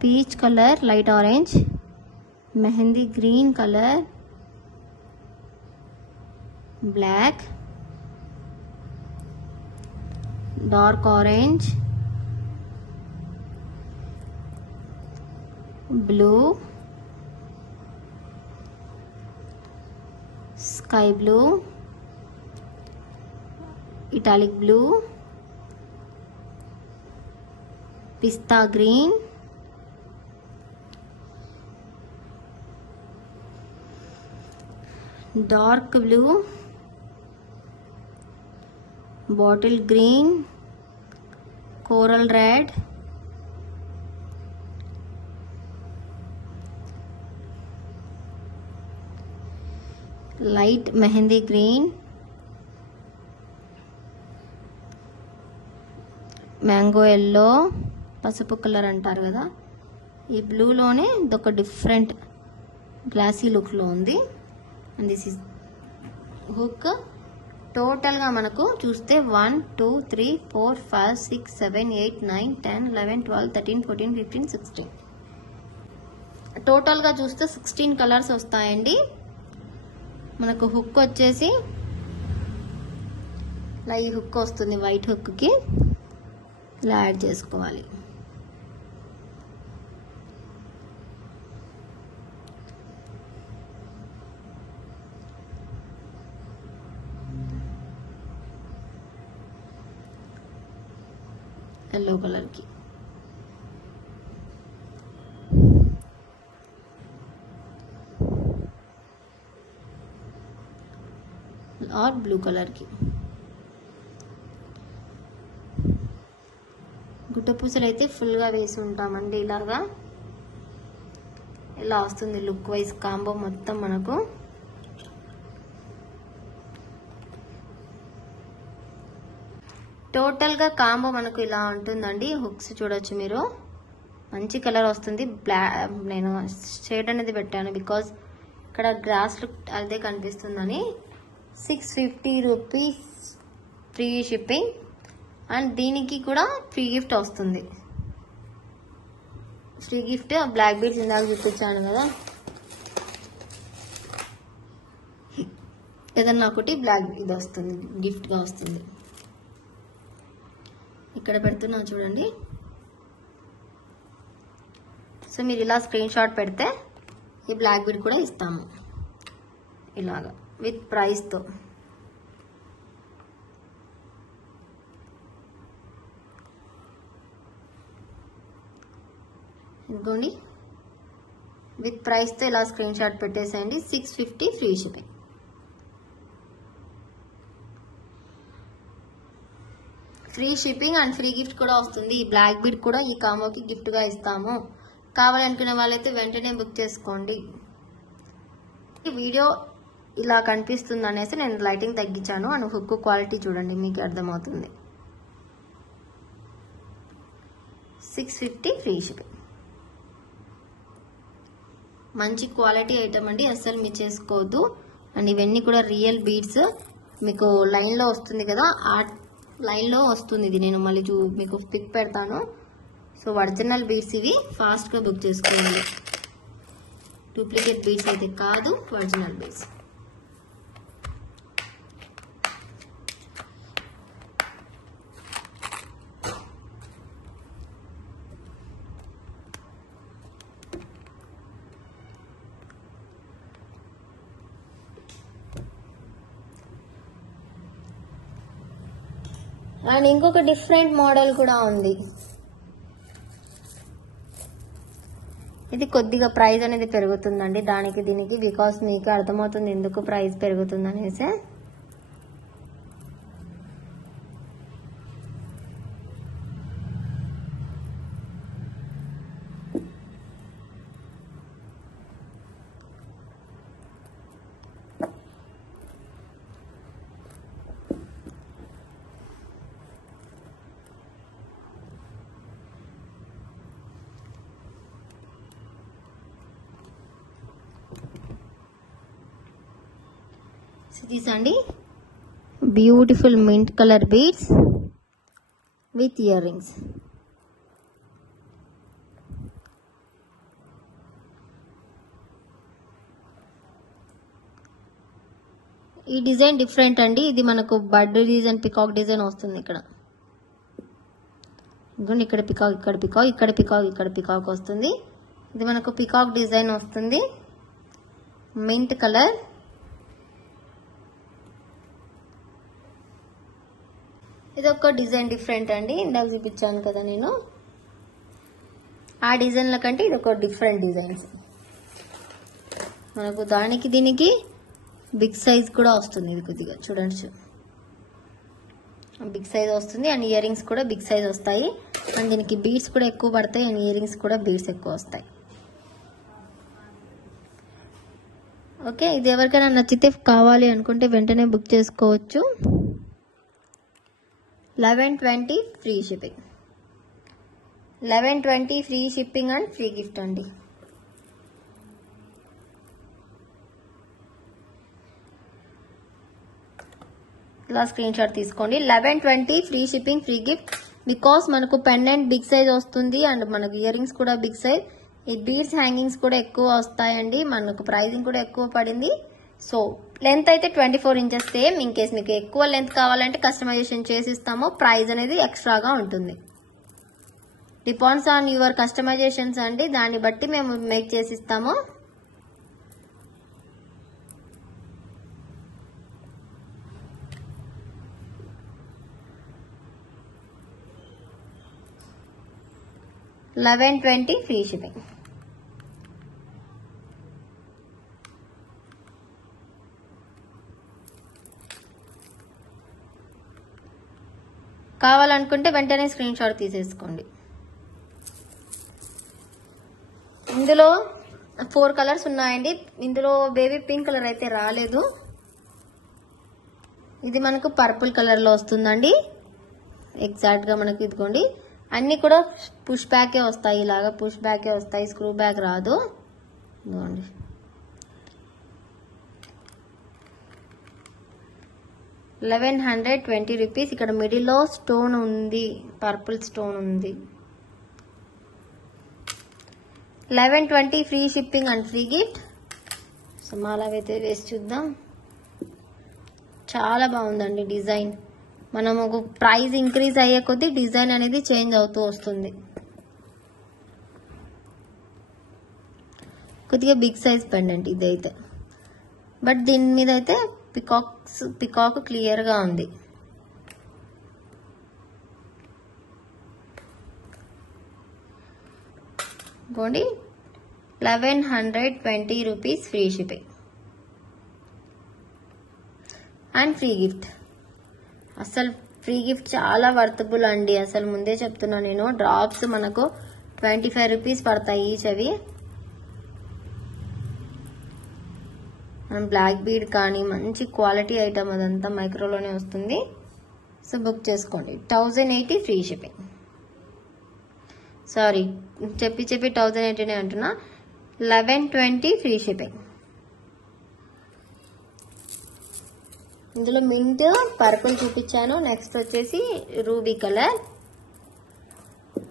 peach colour, light orange, mehndi green colour, black, dark orange, blue, sky blue, italic blue, pista green, dark blue, bottle green, coral red, light mehndi green, mango yellow, పసుపు colour అంటారు కదా, ఈ బ్లూలోనే ఇదొక different glossy లుక్లో ఉంది. And this is hook. టోటల్గా మనకు చూస్తే 1 2 3 4 5 6 7 8 9 10 11 12 13 14 15 16 టోటల్గా చూస్తే 16 కలర్స్ వస్తాయండి. మనకు హుక్ వచ్చేసి ఇలా ఈ హుక్ వస్తుంది, వైట్ హుక్కి ఇలా యాడ్ చేసుకోవాలి. ఎల్లో కలర్కి और ब्लू कलर की గుట్ట పూసలు అయితే ఫుల్ గా వేసి ఉంటామండి. ఇలాగా ఇలా వస్తుంది లుక్ వైజ్ కాంబో మొత్తం మనకు. టోటల్ గా కాంబో మనకు ఇలా ఉంటుందండి. హుక్స్ చూడొచ్చు మీరు, మంచి కలర్ వస్తుంది. బ్లాక్ నేను షేడ్ అనేది పెట్టాను బికాజ్ ఇక్కడ గ్రాస్ లుక్ అదే కనిపిస్తుందని. 650 రూపీస్ ఫ్రీ షిప్పింగ్ అండ్ దీనికి కూడా ఫ్రీ గిఫ్ట్ వస్తుంది. ఫ్రీ గిఫ్ట్ బ్లాక్ బీడ్స్ ఇందాక చూపించాను కదా, ఏదన్నా ఒకటి బ్లాక్ ఇది వస్తుంది, గిఫ్ట్ గా వస్తుంది. ఇక్కడ పెడుతున్నా చూడండి. సో మీరు ఇలా స్క్రీన్ షాట్ పెడితే ఈ బ్లాక్ బీడ్ కూడా ఇస్తాము ఇలాగా విత్ ప్రైస్ తో. ఇదిగోండి విత్ ప్రైస్ తో ఇలా స్క్రీన్ షాట్ పెట్టేసేయండి. 650 free shipping. Free shipping and free gift కూడా వస్తుంది. ఈ బ్లాక్ బీడ్ కూడా ఈ కాంబోకి గిఫ్ట్ గా ఇస్తాము. కావాలనుకునే వాళ్ళైతే వెంటనే బుక్ చేసుకోండి. ఈ వీడియో ఇలా కనిపిస్తుంది అనేసి నేను లైటింగ్ తగ్గించాను. అండ్ హుక్ క్వాలిటీ చూడండి, మీకు అర్థమవుతుంది. 650 ఫ్రీ షిప్పింగ్. మంచి క్వాలిటీ ఐటమ్ అండి, అస్సలు మిస్ చేసుకోవద్దు. అండ్ ఇవన్నీ కూడా రియల్ బీడ్స్. మీకు లైన్ లో వస్తుంది కదా, ఆ లైన్ లో వస్తుంది ఇది. నేను మళ్ళీ మీకు పిక్ పెడతాను. సో ఒరిజినల్ బీడ్స్ ఇవి, ఫాస్ట్ గా బుక్ చేసుకోండి. డూప్లికేట్ బీడ్స్ అయితే కాదు, ఒరిజినల్ బీడ్స్. అండ్ ఇంకొక డిఫరెంట్ మోడల్ కూడా ఉంది. ఇది కొద్దిగా ప్రైస్ అనేది పెరుగుతుందండి దానికి దీనికి, బికాస్ మీకు అర్థమవుతుంది ఎందుకు ప్రైస్ పెరుగుతుంది అనేసి. These అండి beautiful mint colour beads with ear rings. ఈ డిజైన్ డిఫరెంట్ అండి. ఇది మనకు బర్డ్ డిజైన్, పికాక్ డిజైన్ వస్తుంది ఇక్కడ. ఇదిగోండి ఇక్కడ పికాక్, ఇక్కడ పికాక్, ఇక్కడ పికాక్, ఇక్కడ పికాక్ వస్తుంది. ఇది మనకు పికాక్ డిజైన్ వస్తుంది, మింట్ కలర్. ఇది ఒక డిజైన్ డిఫరెంట్ అండి, ఇందాక చూపించాను కదా నేను. ఆ డిజైన్ల కంటే ఇది ఒక డిఫరెంట్ డిజైన్స్. మనకు దానికి దీనికి బిగ్ సైజ్ కూడా వస్తుంది. ఇది కొద్దిగా చూడండి, బిగ్ సైజ్ వస్తుంది. అండ్ ఇయర్ రింగ్స్ కూడా బిగ్ సైజ్ వస్తాయి. అండ్ దీనికి బీడ్స్ కూడా ఎక్కువ పడతాయి. అండ్ ఇయర్ రింగ్స్ కూడా బీడ్స్ ఎక్కువ వస్తాయి. ఓకే, ఇది ఎవరికైనా నచ్చితే కావాలి అనుకుంటే వెంటనే బుక్ చేసుకోవచ్చు. 1120 free shipping, 1120 free shipping and free gift అండి. ఇలా స్క్రీన్ షాట్ తీసుకోండి. 1120 free shipping free gift. Because మనకు పెండెంట్ బిగ్ సైజ్ వస్తుంది అండ్ మనకు ఇయర్ రింగ్స్ కూడా బిగ్ సైజ్. ఈ బీడ్స్ హ్యాంగింగ్స్ కూడా ఎక్కువ వస్తాయండి. మనకు ప్రైజింగ్ కూడా ఎక్కువ పడింది. సో లెంత్ అయితే 24 ఇంచెస్ సేమ్. ఇన్ కేస్ మీకు ఎక్కువ లెంత్ కావాలంటే కస్టమైజేషన్ చేసి ఇస్తాము. ప్రైస్ అనేది ఎక్స్ట్రాగా ఉంటుంది. డిపెండ్స్ ఆన్ యువర్ కస్టమైజేషన్స్ అండి, దాన్ని బట్టి మేము మేక్ చేసి ఇస్తాము. $1120 ఫ్రీ షిప్పింగ్. కావాలనుకుంటే వెంటనే స్క్రీన్ షాట్ తీసేసుకోండి. ఇందులో 4 కలర్స్ ఉన్నాయండి. ఇందులో బేబీ పింక్ కలర్ అయితే రాలేదు. ఇది మనకు పర్పుల్ కలర్ లో వస్తుందండి. ఎగ్జాక్ట్ గా మనకు ఇదిగోండి, అన్ని కూడా పుష్ బ్యాకే వస్తాయి. ఇలాగా పుష్ బ్యాకే వస్తాయి, స్క్రూ బ్యాక్ రాదు. ఇదిగోండి, ₹1120. ఇక్కడ మిడిల్లో స్టోన్ ఉంది, పర్పుల్ స్టోన్ ఉంది. 1120 free shipping and free gift. So మాలా అయితే వేసి చూద్దాం. చాలా బాగుందండి డిజైన్. మనము ప్రైస్ ఇంక్రీజ్ అయ్యే కొద్దీ డిజైన్ అనేది చేంజ్ అవుతూ వస్తుంది. కొద్దిగా బిగ్ సైజ్ పెండెంట్ ఇదైతే, బట్ దీని మీద అయితే పికాక్ క్లియర్ గా ఉంది. ఇంకోండి, ₹1120 free shipping and free gift. అసలు ఫ్రీ గిఫ్ట్ చాలా వర్తబుల్ అండి. అసలు ముందే చెప్తున్నా నేను. డ్రాప్స్ మనకు ₹25 పడతాయి ఈచ్. అవి బ్లాక్ బీడ్ కానీ మంచి క్వాలిటీ ఐటమ్, అదంతా మైక్రోలోనే వస్తుంది. సో బుక్ చేసుకోండి. 1080 ఫ్రీ షిప్పింగ్. సారీ, చెప్పి 1080 అంటున్నా. 1120 ఫ్రీ షిప్పింగ్. ఇందులో మింట్ పర్పుల్ చూపించాను. నెక్స్ట్ వచ్చేసి రూబీ కలర్.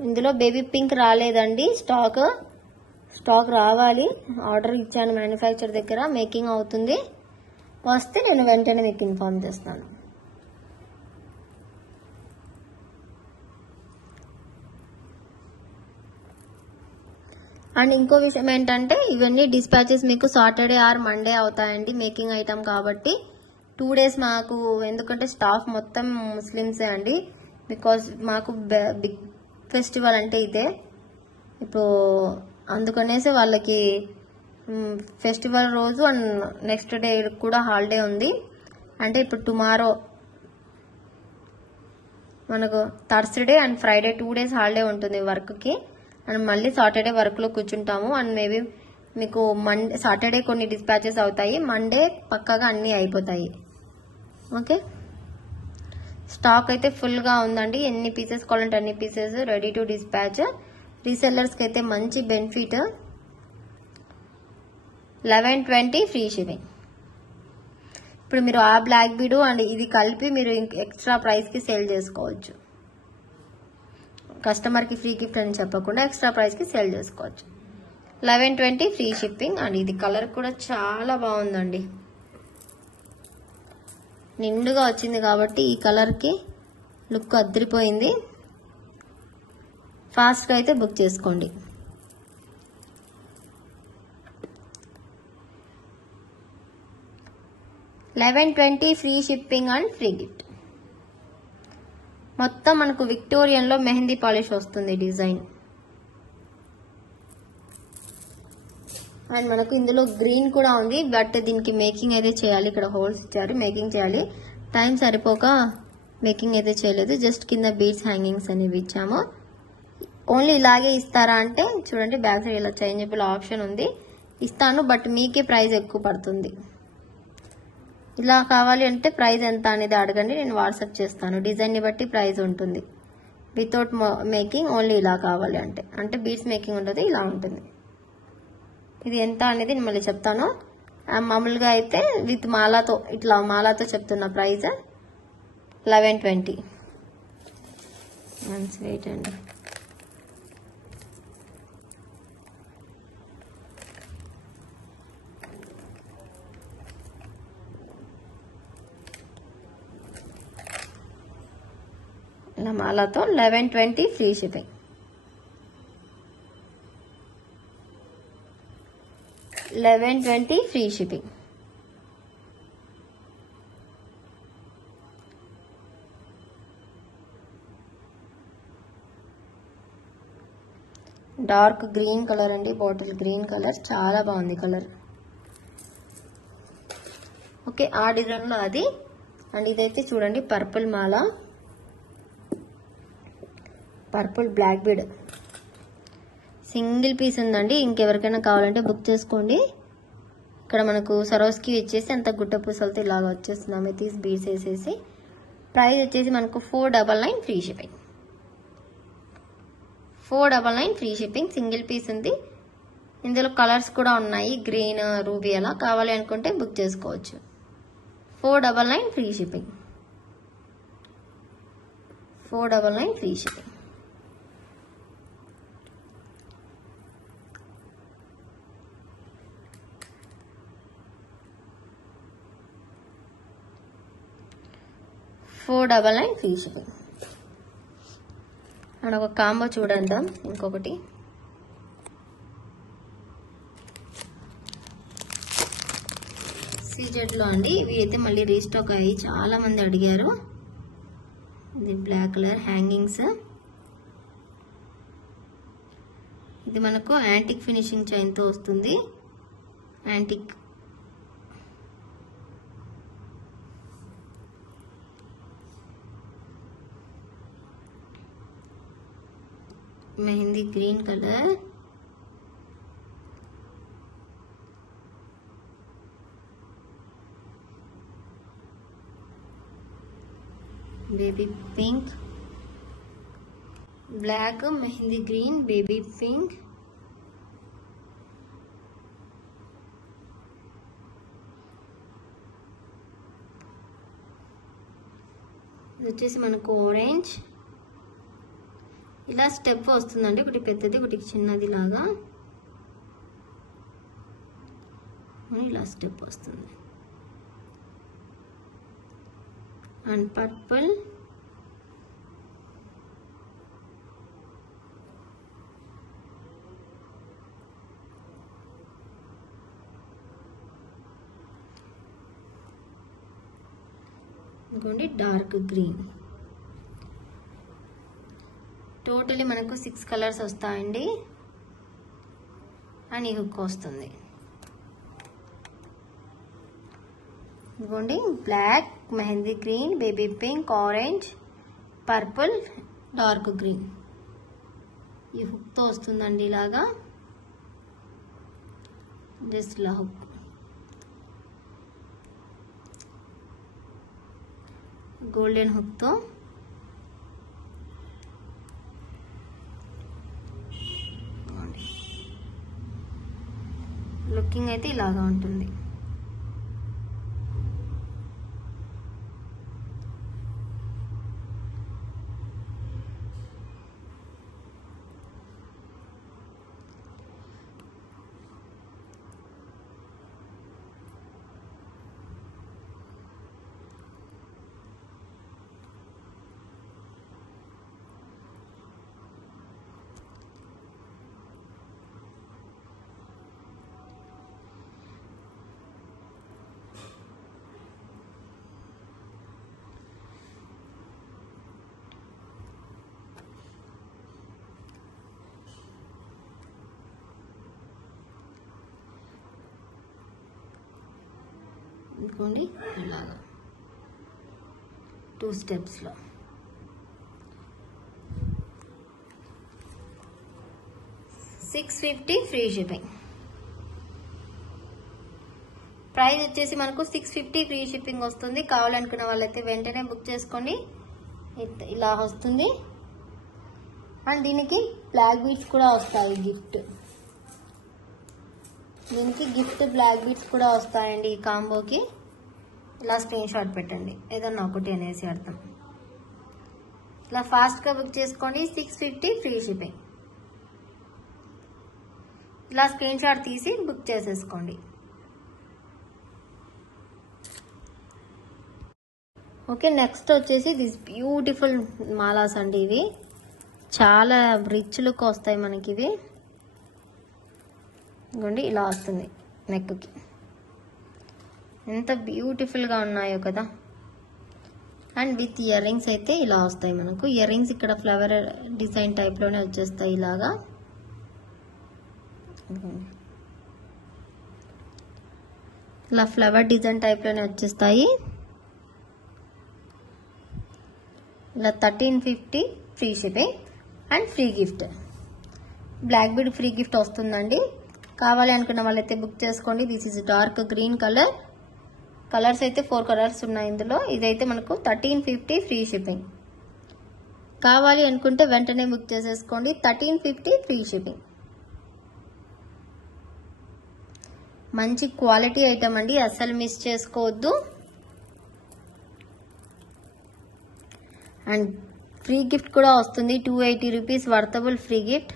ఇందులో బేబీ పింక్ రాలేదండి. స్టాక్ రావాలి. ఆర్డర్ ఇచ్చాను మ్యానుఫ్యాక్చర్ దగ్గర, మేకింగ్ అవుతుంది. వస్తే నేను వెంటనే మీకు ఇన్ఫార్మ్ చేస్తాను. అండ్ ఇంకో విషయం ఏంటంటే, ఇవన్నీ డిస్పాచెస్ మీకు సాటర్డే ఆర్ మండే అవుతాయండి. మేకింగ్ ఐటమ్ కాబట్టి 2 days మాకు, ఎందుకంటే స్టాఫ్ మొత్తం ముస్లిమ్సే అండి. బికాజ్ మాకు బిగ్ ఫెస్టివల్ అంటే ఇదే. ఇప్పుడు అందుకనేసి వాళ్ళకి ఫెస్టివల్ రోజు అండ్ నెక్స్ట్ డే కూడా హాలిడే ఉంది. అంటే ఇప్పుడు టుమారో మనకు Thursday and Friday 2 days holiday ఉంటుంది వర్క్కి. అండ్ మళ్ళీ సాటర్డే వర్క్లో కూర్చుంటాము. అండ్ మేబీ మీకు సాటర్డే కొన్ని డిస్పాచెస్ అవుతాయి, మండే పక్కాగా అన్నీ అయిపోతాయి. ఓకే, స్టాక్ అయితే ఫుల్గా ఉందండి. ఎన్ని పీసెస్ కావాలంటే అన్ని పీసెస్ రెడీ టు డిస్పాచ్. రీసెల్లర్స్కి అయితే మంచి బెనిఫిట్. 1120 free shipping. ఇప్పుడు మీరు ఆ బ్లాక్ బీడు అండ్ ఇది కలిపి మీరు ఎక్స్ట్రా ప్రైస్కి సేల్ చేసుకోవచ్చు. కస్టమర్కి ఫ్రీ గిఫ్ట్ అని చెప్పకుండా ఎక్స్ట్రా ప్రైస్కి సేల్ చేసుకోవచ్చు. 1120 ఫ్రీ షిప్పింగ్. అండ్ ఇది కలర్ కూడా చాలా బాగుందండి. నిండుగా వచ్చింది కాబట్టి ఈ కలర్కి లుక్ అదిరిపోయింది. ఫాస్ట్గా అయితే బుక్ చేసుకోండి. $1120 free shipping and free gift. మొత్తం మనకు విక్టోరియన్లో మెహందీ పాలిష్ వస్తుంది డిజైన్. అండ్ మనకు ఇందులో గ్రీన్ కూడా ఉంది, బట్ దీనికి మేకింగ్ అయితే చేయాలి. ఇక్కడ హోల్స్ ఇచ్చారు, మేకింగ్ చేయాలి. టైం సరిపోక మేకింగ్ అయితే చేయలేదు. జస్ట్ కింద బీడ్స్ హ్యాంగింగ్స్ అనేవి ఇచ్చాము. ఓన్లీ ఇలాగే ఇస్తారా అంటే చూడండి, బ్యాక్ సైడ్ ఇలా చేంజబుల్ ఆప్షన్ ఉంది. ఇస్తాను, బట్ మీకే ప్రైస్ ఎక్కువ పడుతుంది. ఇలా కావాలి అంటే ప్రైస్ ఎంత అనేది అడగండి, నేను వాట్సాప్ చేస్తాను. డిజైన్ని బట్టి ప్రైస్ ఉంటుంది. వితౌట్ మేకింగ్ ఓన్లీ ఇలా కావాలి అంటే బీడ్స్ మేకింగ్ ఉంటుంది, ఇలా ఉంటుంది. ఇది ఎంత అనేది నేను మళ్ళీ చెప్తాను. మామూలుగా అయితే విత్ మాలాతో, ఇట్లా మాలాతో చెప్తున్న ప్రైస్ $1120. వెయిట్ అండి. ఇలా మాలాతో $1120 free shipping. $1120 free shipping. Dark green colour అండి, బాటిల్ గ్రీన్ కలర్, చాలా బాగుంది కలర్. ఓకే, ఆ డిజైన్లో అది. అండ్ ఇదైతే చూడండి పర్పుల్ మాల, purple black bead, single piece ఉందండి. ఇంకెవరికైనా కావాలంటే బుక్ చేసుకోండి. ఇక్కడ మనకు సరోస్కి వచ్చేసి అంత గుట్ట పూసలతో ఇలాగా వచ్చేస్తుంది. అమెథీస్ బీడ్స్ వేసేసి ప్రైస్ వచ్చేసి మనకు $499 free shipping. $499 free shipping. Single piece ఉంది. ఇందులో కలర్స్ కూడా ఉన్నాయి, గ్రీన్, రూబీ, అలా కావాలి అనుకుంటే బుక్ చేసుకోవచ్చు. $499 free shipping. $499 free shipping. $499 free shipping. And ఒక కాంబో చూడండి, ఇంకొకటి సీజెడ్లో అండి. ఇవి అయితే మళ్ళీ రీస్టాక్ అయ్యి చాలా మంది అడిగారు. ఇది బ్లాక్ కలర్ హ్యాంగింగ్స్. ఇది మనకు యాంటిక్ ఫినిషింగ్ చైన్తో వస్తుంది. Antique mehndi green colour, baby pink, black, mehndi green, baby pink, ఇది వచ్చేసి మనకు ఆరెంజ్. ఇలా స్టెప్ వస్తుందండి, ఒకటి పెద్దది ఒకటి చిన్నది లాగా, ఇలా స్టెప్ వస్తుంది. అండ్ పర్పుల్, ఇంకోండి డార్క్ గ్రీన్. టోటలీ మనకు 6 కలర్స్ వస్తాయండి. అండ్ ఈ హుక్ వస్తుంది. ఇదిగోండి black, mehndi green, baby pink, orange, purple, dark green. ఈ హుక్తో వస్తుందండి ఇలాగా, జస్ట్ ఇలా హుక్. గోల్డెన్ హుక్తో లుకింగ్ అయితే ఇలాగా ఉంటుంది. ఇంకోండి ఇలాగా 2 స్టెప్స్లో. $650 ఫ్రీ షిప్పింగ్. ప్రైస్ వచ్చేసి మనకు $650 ఫ్రీ షిప్పింగ్ వస్తుంది. కావాలనుకున్న వాళ్ళైతే వెంటనే బుక్ చేసుకోండి. ఇలా వస్తుంది. అండ్ దీనికి బ్లాక్ బీడ్స్ కూడా వస్తాయి గిఫ్ట్. దీనికి గిఫ్ట్ బ్లాక్ బీడ్స్ కూడా వస్తాయండి ఈ కాంబోకి. ఇలా స్క్రీన్ షాట్ పెట్టండి, ఏదన్నా ఒకటి అనేసి అర్థం. ఇలా ఫాస్ట్గా బుక్ చేసుకోండి. $650 ఫ్రీ షిప్పింగ్. ఇలా స్క్రీన్ షాట్ తీసి బుక్ చేసేసుకోండి. ఓకే, నెక్స్ట్ వచ్చేసి దిస్ బ్యూటిఫుల్ మాలాస్ అండి. ఇవి చాలా రిచ్ లుక్ వస్తాయి మనకి. ఇవి ఇదిగోండి ఇలా వస్తుంది నెక్కి. ఎంత బ్యూటిఫుల్గా ఉన్నాయో కదా. అండ్ విత్ ఇయర్ రింగ్స్ అయితే ఇలా వస్తాయి మనకు. ఇయర్ రింగ్స్ ఇక్కడ ఫ్లవర్ డిజైన్ టైప్లోనే వచ్చేస్తాయి ఇలాగా. ఇలా ఫ్లవర్ డిజైన్ టైప్లోనే వచ్చేస్తాయి. ఇలా $1350 free shipping and free gift. Black bead free gift వస్తుందండి. కావాలి అనుకున్న వాళ్ళైతే బుక్ చేసుకోండి. This is dark green colour. Colours అయితే 4 కలర్స్ ఉన్నాయి ఇందులో. ఇదైతే మనకు $1350 ఫ్రీ షిప్పింగ్. కావాలి అనుకుంటే వెంటనే బుక్ చేసేసుకోండి. $1350 ఫ్రీ షిప్పింగ్. మంచి క్వాలిటీ ఐటమ్ అండి, అస్సలు మిస్ చేసుకోవద్దు. అండ్ ఫ్రీ గిఫ్ట్ కూడా వస్తుంది. $280 వర్తబుల్ ఫ్రీ గిఫ్ట్.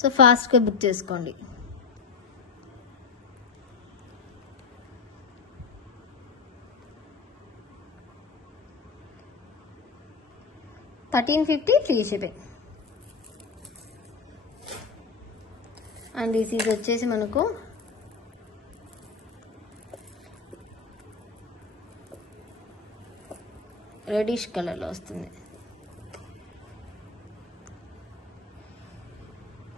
సో ఫాస్ట్గా బుక్ చేసుకోండి. $1350 ఫ్రీ షిప్పింగ్. అండ్ ఇది వచ్చేసి మనకు రెడిష్ కలర్లో వస్తుంది.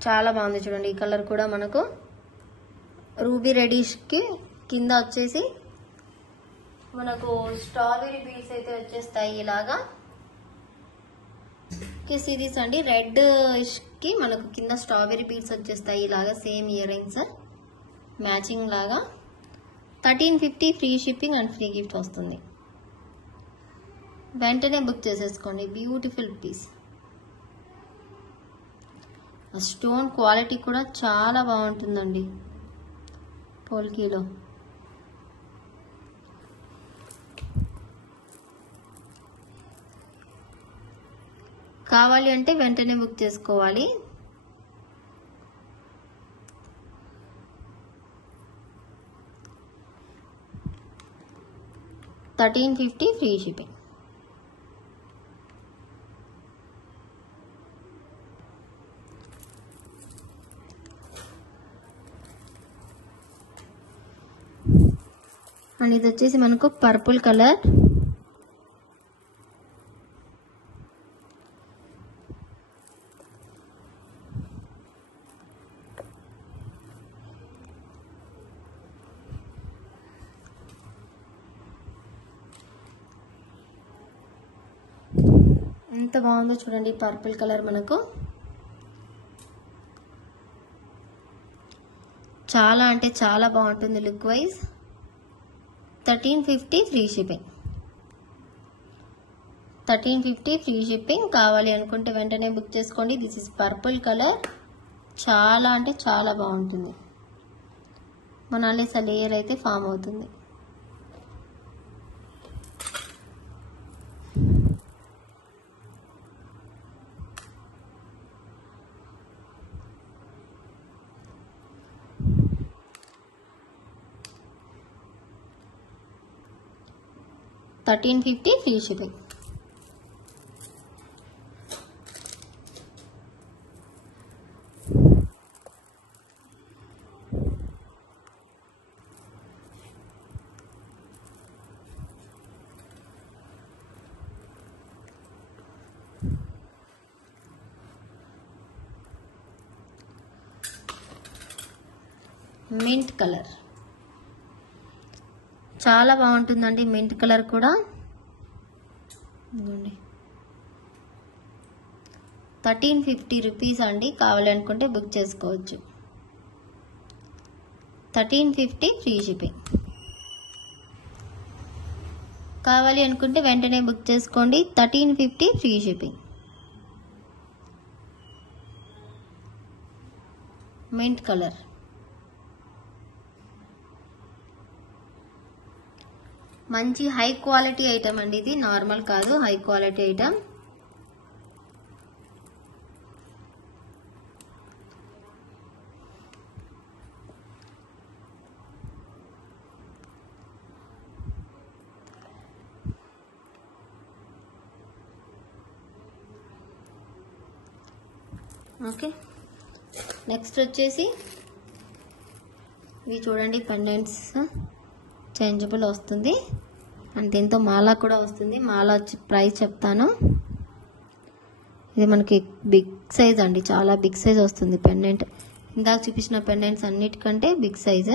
చాలా బాగుంది చూడండి. ఈ కలర్ కూడా మనకు రూబీ రెడిష్కి కింద వచ్చేసి మనకు స్ట్రాబెరీ బీడ్స్ అయితే వచ్చేస్తాయి ఇలాగా. సిరీస్ అండి. రెడ్ కి మనకు కింద స్ట్రాబెరీ బీడ్స్ వచ్చేస్తాయి ఇలాగా. సేమ్ ఇయర్ రింగ్స్ మ్యాచింగ్ లాగా. $1350 free shipping and free gift వస్తుంది. వెంటనే బుక్ చేసేసుకోండి. Beautiful piece. స్టోన్ క్వాలిటీ కూడా చాలా బాగుంటుందండి పోల్కీలో. కావాలి అంటే వెంటనే బుక్ చేసుకోవాలి. $1350 ఫ్రీ షిప్పింగ్. అండ్ ఇది వచ్చేసి మనకు పర్పుల్ కలర్. ఎంత బాగుందో చూడండి పర్పుల్ కలర్. మనకు చాలా అంటే చాలా బాగుంటుంది look wise. $1350 free shipping. 1350 free shipping. కావాలి అనుకుంటే వెంటనే బుక్ చేసుకోండి. This is purple colour. చాలా అంటే చాలా బాగుంటుంది. మొనాలిసా లేయర్ అయితే ఫామ్ అవుతుంది. $1350 ఫ్రీ షిప్పింగ్. Mint colour. చాలా బాగుంటుందండి. మింట్ కలర్ కూడా. ఇదిగోండి 1350 రూపీస్ అండి. కావాలనుకుంటే బుక్ చేసుకోవచ్చు. 1350 ఫ్రీ షిప్పింగ్. కావాలి అనుకుంటే వెంటనే బుక్ చేసుకోండి. 1350 ఫ్రీ షిప్పింగ్. Mint colour. మంచి హై క్వాలిటీ ఐటమ్ అండి ఇది. నార్మల్ కాదు, high quality item. Okay, next వచ్చేసి ఇవి చూడండి. పెండెంట్స్ చేంజబుల్ వస్తుంది అండ్ దీంతో మాలా కూడా వస్తుంది. మాలా వచ్చి ప్రైస్ చెప్తాను. ఇది మనకి బిగ్ సైజ్ అండి, చాలా బిగ్ సైజ్ వస్తుంది పెండెంట్. ఇందాక చూపించిన పెండెంట్స్ అన్నిటికంటే బిగ్ సైజ్.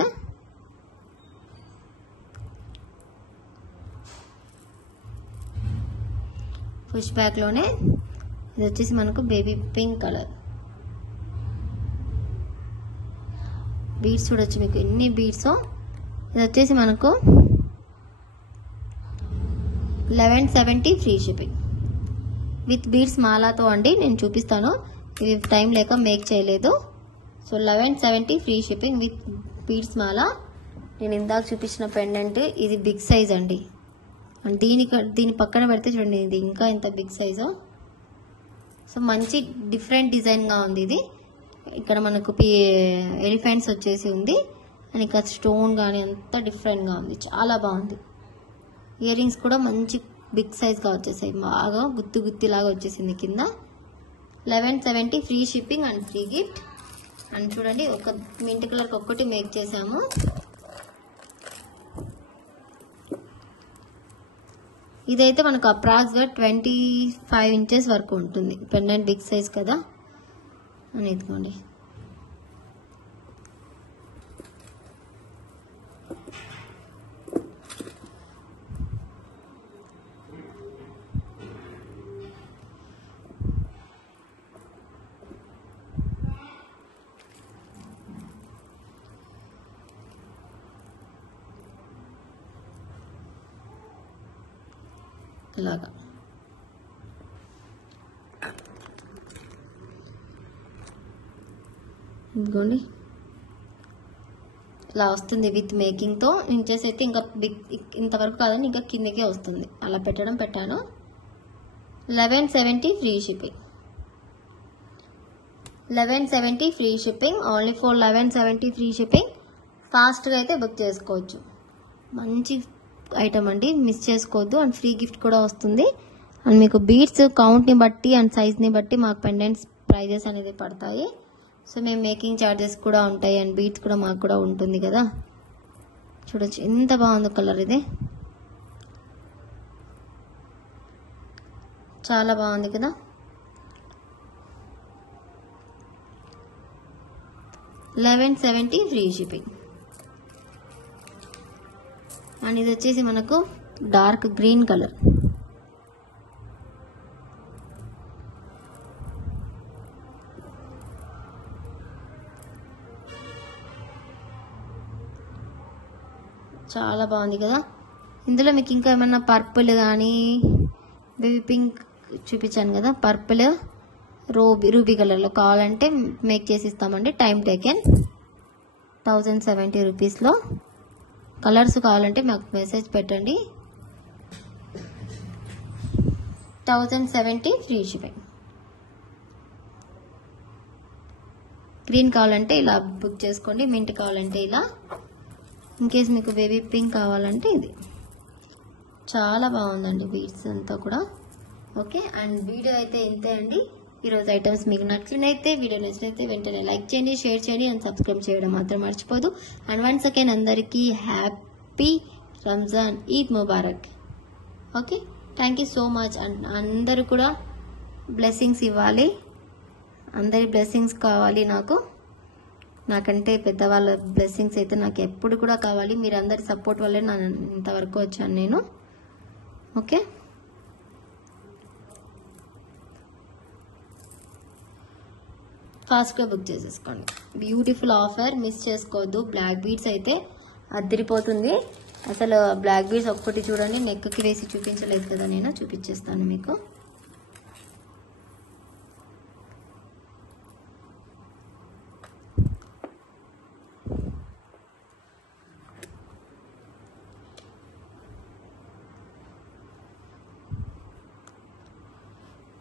పుష్ బ్యాక్లోనే ఇది వచ్చేసి మనకు బేబీ పింక్ కలర్. బీడ్స్ చూడొచ్చు మీకు ఎన్ని బీడ్స్. ఇది వచ్చేసి మనకు 1170 ఫ్రీ షిప్పింగ్ విత్ బీడ్స్ మాలాతో అండి. నేను చూపిస్తాను, ఇవి టైం లేక మేక్ చేయలేదు. So 1170 free shipping with beads మాలా. నేను ఇందాక చూపించిన పెండెంట్ ఇది బిగ్ సైజ్ అండి. అండ్ దీని పక్కన పెడితే చూడండి, ఇది ఇంకా ఎంత బిగ్ సైజు. సో మంచి డిఫరెంట్ డిజైన్గా ఉంది ఇది. ఇక్కడ మనకు ఎలిఫెంట్స్ వచ్చేసి ఉంది అండ్ ఇంకా స్టోన్ కానీ అంతా డిఫరెంట్గా ఉంది, చాలా బాగుంది. ఇయర్ రింగ్స్ కూడా మంచి బిగ్ సైజ్గా వచ్చేసాయి, బాగా గుత్తి గుత్తిలాగా వచ్చేసింది కింద. 1170 free shipping and free gift. And చూడండి, ఒక మింట్ కలర్కి ఒక్కటి మేక్ చేసాము. ఇదైతే మనకు అప్రాక్స్గా 25 ఇంచెస్ వరకు ఉంటుంది. పెండెంట్ బిగ్ సైజ్ కదా అని ఇదిగోండి. ఇలాగా ఇదిగోండి, ఇలా వస్తుంది విత్ మేకింగ్తో. ఇంచెస్ అయితే ఇంకా బిగ్ ఇంతవరకు కాదని ఇంకా కిందకే వస్తుంది. అలా పెట్టాను. 1170 free shipping. 1170 free shipping. Only for 1170 free shipping. ఫాస్ట్గా అయితే బుక్ చేసుకోవచ్చు. మంచి ఐటమ్ అండి, మిస్ చేసుకోవద్దు. అండ్ ఫ్రీ గిఫ్ట్ కూడా వస్తుంది. అండ్ మీకు బీడ్స్ కౌంట్ని బట్టి అండ్ సైజ్ని బట్టి మాకు పెండెంట్స్ ప్రైజెస్ అనేది పడతాయి. సో మేము మేకింగ్ ఛార్జెస్ కూడా ఉంటాయి అండ్ బీడ్స్ కూడా మాకు కూడా ఉంటుంది కదా. చూడొచ్చు ఎంత బాగుందో కలర్, ఇది చాలా బాగుంది కదా. $1170 ఫ్రీ షిప్పింగ్. అండ్ ఇది వచ్చేసి మనకు డార్క్ గ్రీన్ కలర్. చాలా బాగుంది కదా. ఇందులో మీకు ఇంకా ఏమన్నా పర్పుల్ కానీ బేబీ పింక్ చూపించాను కదా, పర్పుల్ రూబీ కలర్లో కావాలంటే మేక్ చేసి ఇస్తామండి. Time taken. 1070 రూపీస్లో. కలర్స్ కావాలంటే మాకు మెసేజ్ పెట్టండి. 1070 ఫ్రీ షిప్పింగ్. గ్రీన్ కావాలంటే ఇలా బుక్ చేసుకోండి. మింట్ కావాలంటే ఇలా. ఇన్ కేస్ మీకు బేబీ పింక్ కావాలంటే ఇది. చాలా బాగుందండి బీడ్స్ అంతా కూడా. ఓకే, అండ్ వీడియో అయితే ఇంతే అండి. ఈరోజు ఐటమ్స్ మీకు నచ్చినైతే, వీడియో నచ్చినైతే వెంటనే లైక్ చేయండి, షేర్ చేయండి అండ్ సబ్స్క్రైబ్ చేయడం మాత్రం మర్చిపోదు. అండ్ వన్స్ అగైన్ అందరికీ happy Ramzan, Eid Mubarak. Okay, thank you so much. And అందరూ కూడా బ్లెస్సింగ్స్ ఇవ్వాలి, అందరి బ్లెస్సింగ్స్ కావాలి నాకు. నాకంటే పెద్దవాళ్ళ బ్లెస్సింగ్స్ అయితే నాకు ఎప్పుడు కూడా కావాలి. మీరందరి సపోర్ట్ వల్లే నా ఇంతవరకు వచ్చాను నేను. ఓకే, ఫాస్ట్గా బుక్ చేసేసుకోండి. బ్యూటిఫుల్ ఆఫర్, మిస్ చేసుకోవద్దు. బ్లాక్ బీడ్స్ అయితే అదిరిపోతుంది అసలు. బ్లాక్ బీడ్స్ ఒక్కటి చూడండి, నెక్కి వేసి చూపించలేదు కదా నేను, చూపించేస్తాను మీకు.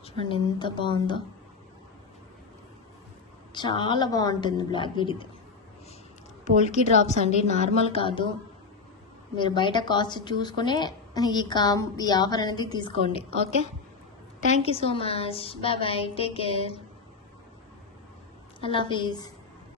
చూడండి ఎంత బాగుందో, చాలా బాగుంటుంది బ్లాక్ బీడ్. ఇది పోల్కి డ్రాప్స్ అండి, నార్మల్ కాదు. మీరు బయట కాస్ట్ చూసుకునే ఈ ఆఫర్ అనేది తీసుకోండి. Okay, thank you so much. Bye bye, take care, అల్లా హాఫీజ్.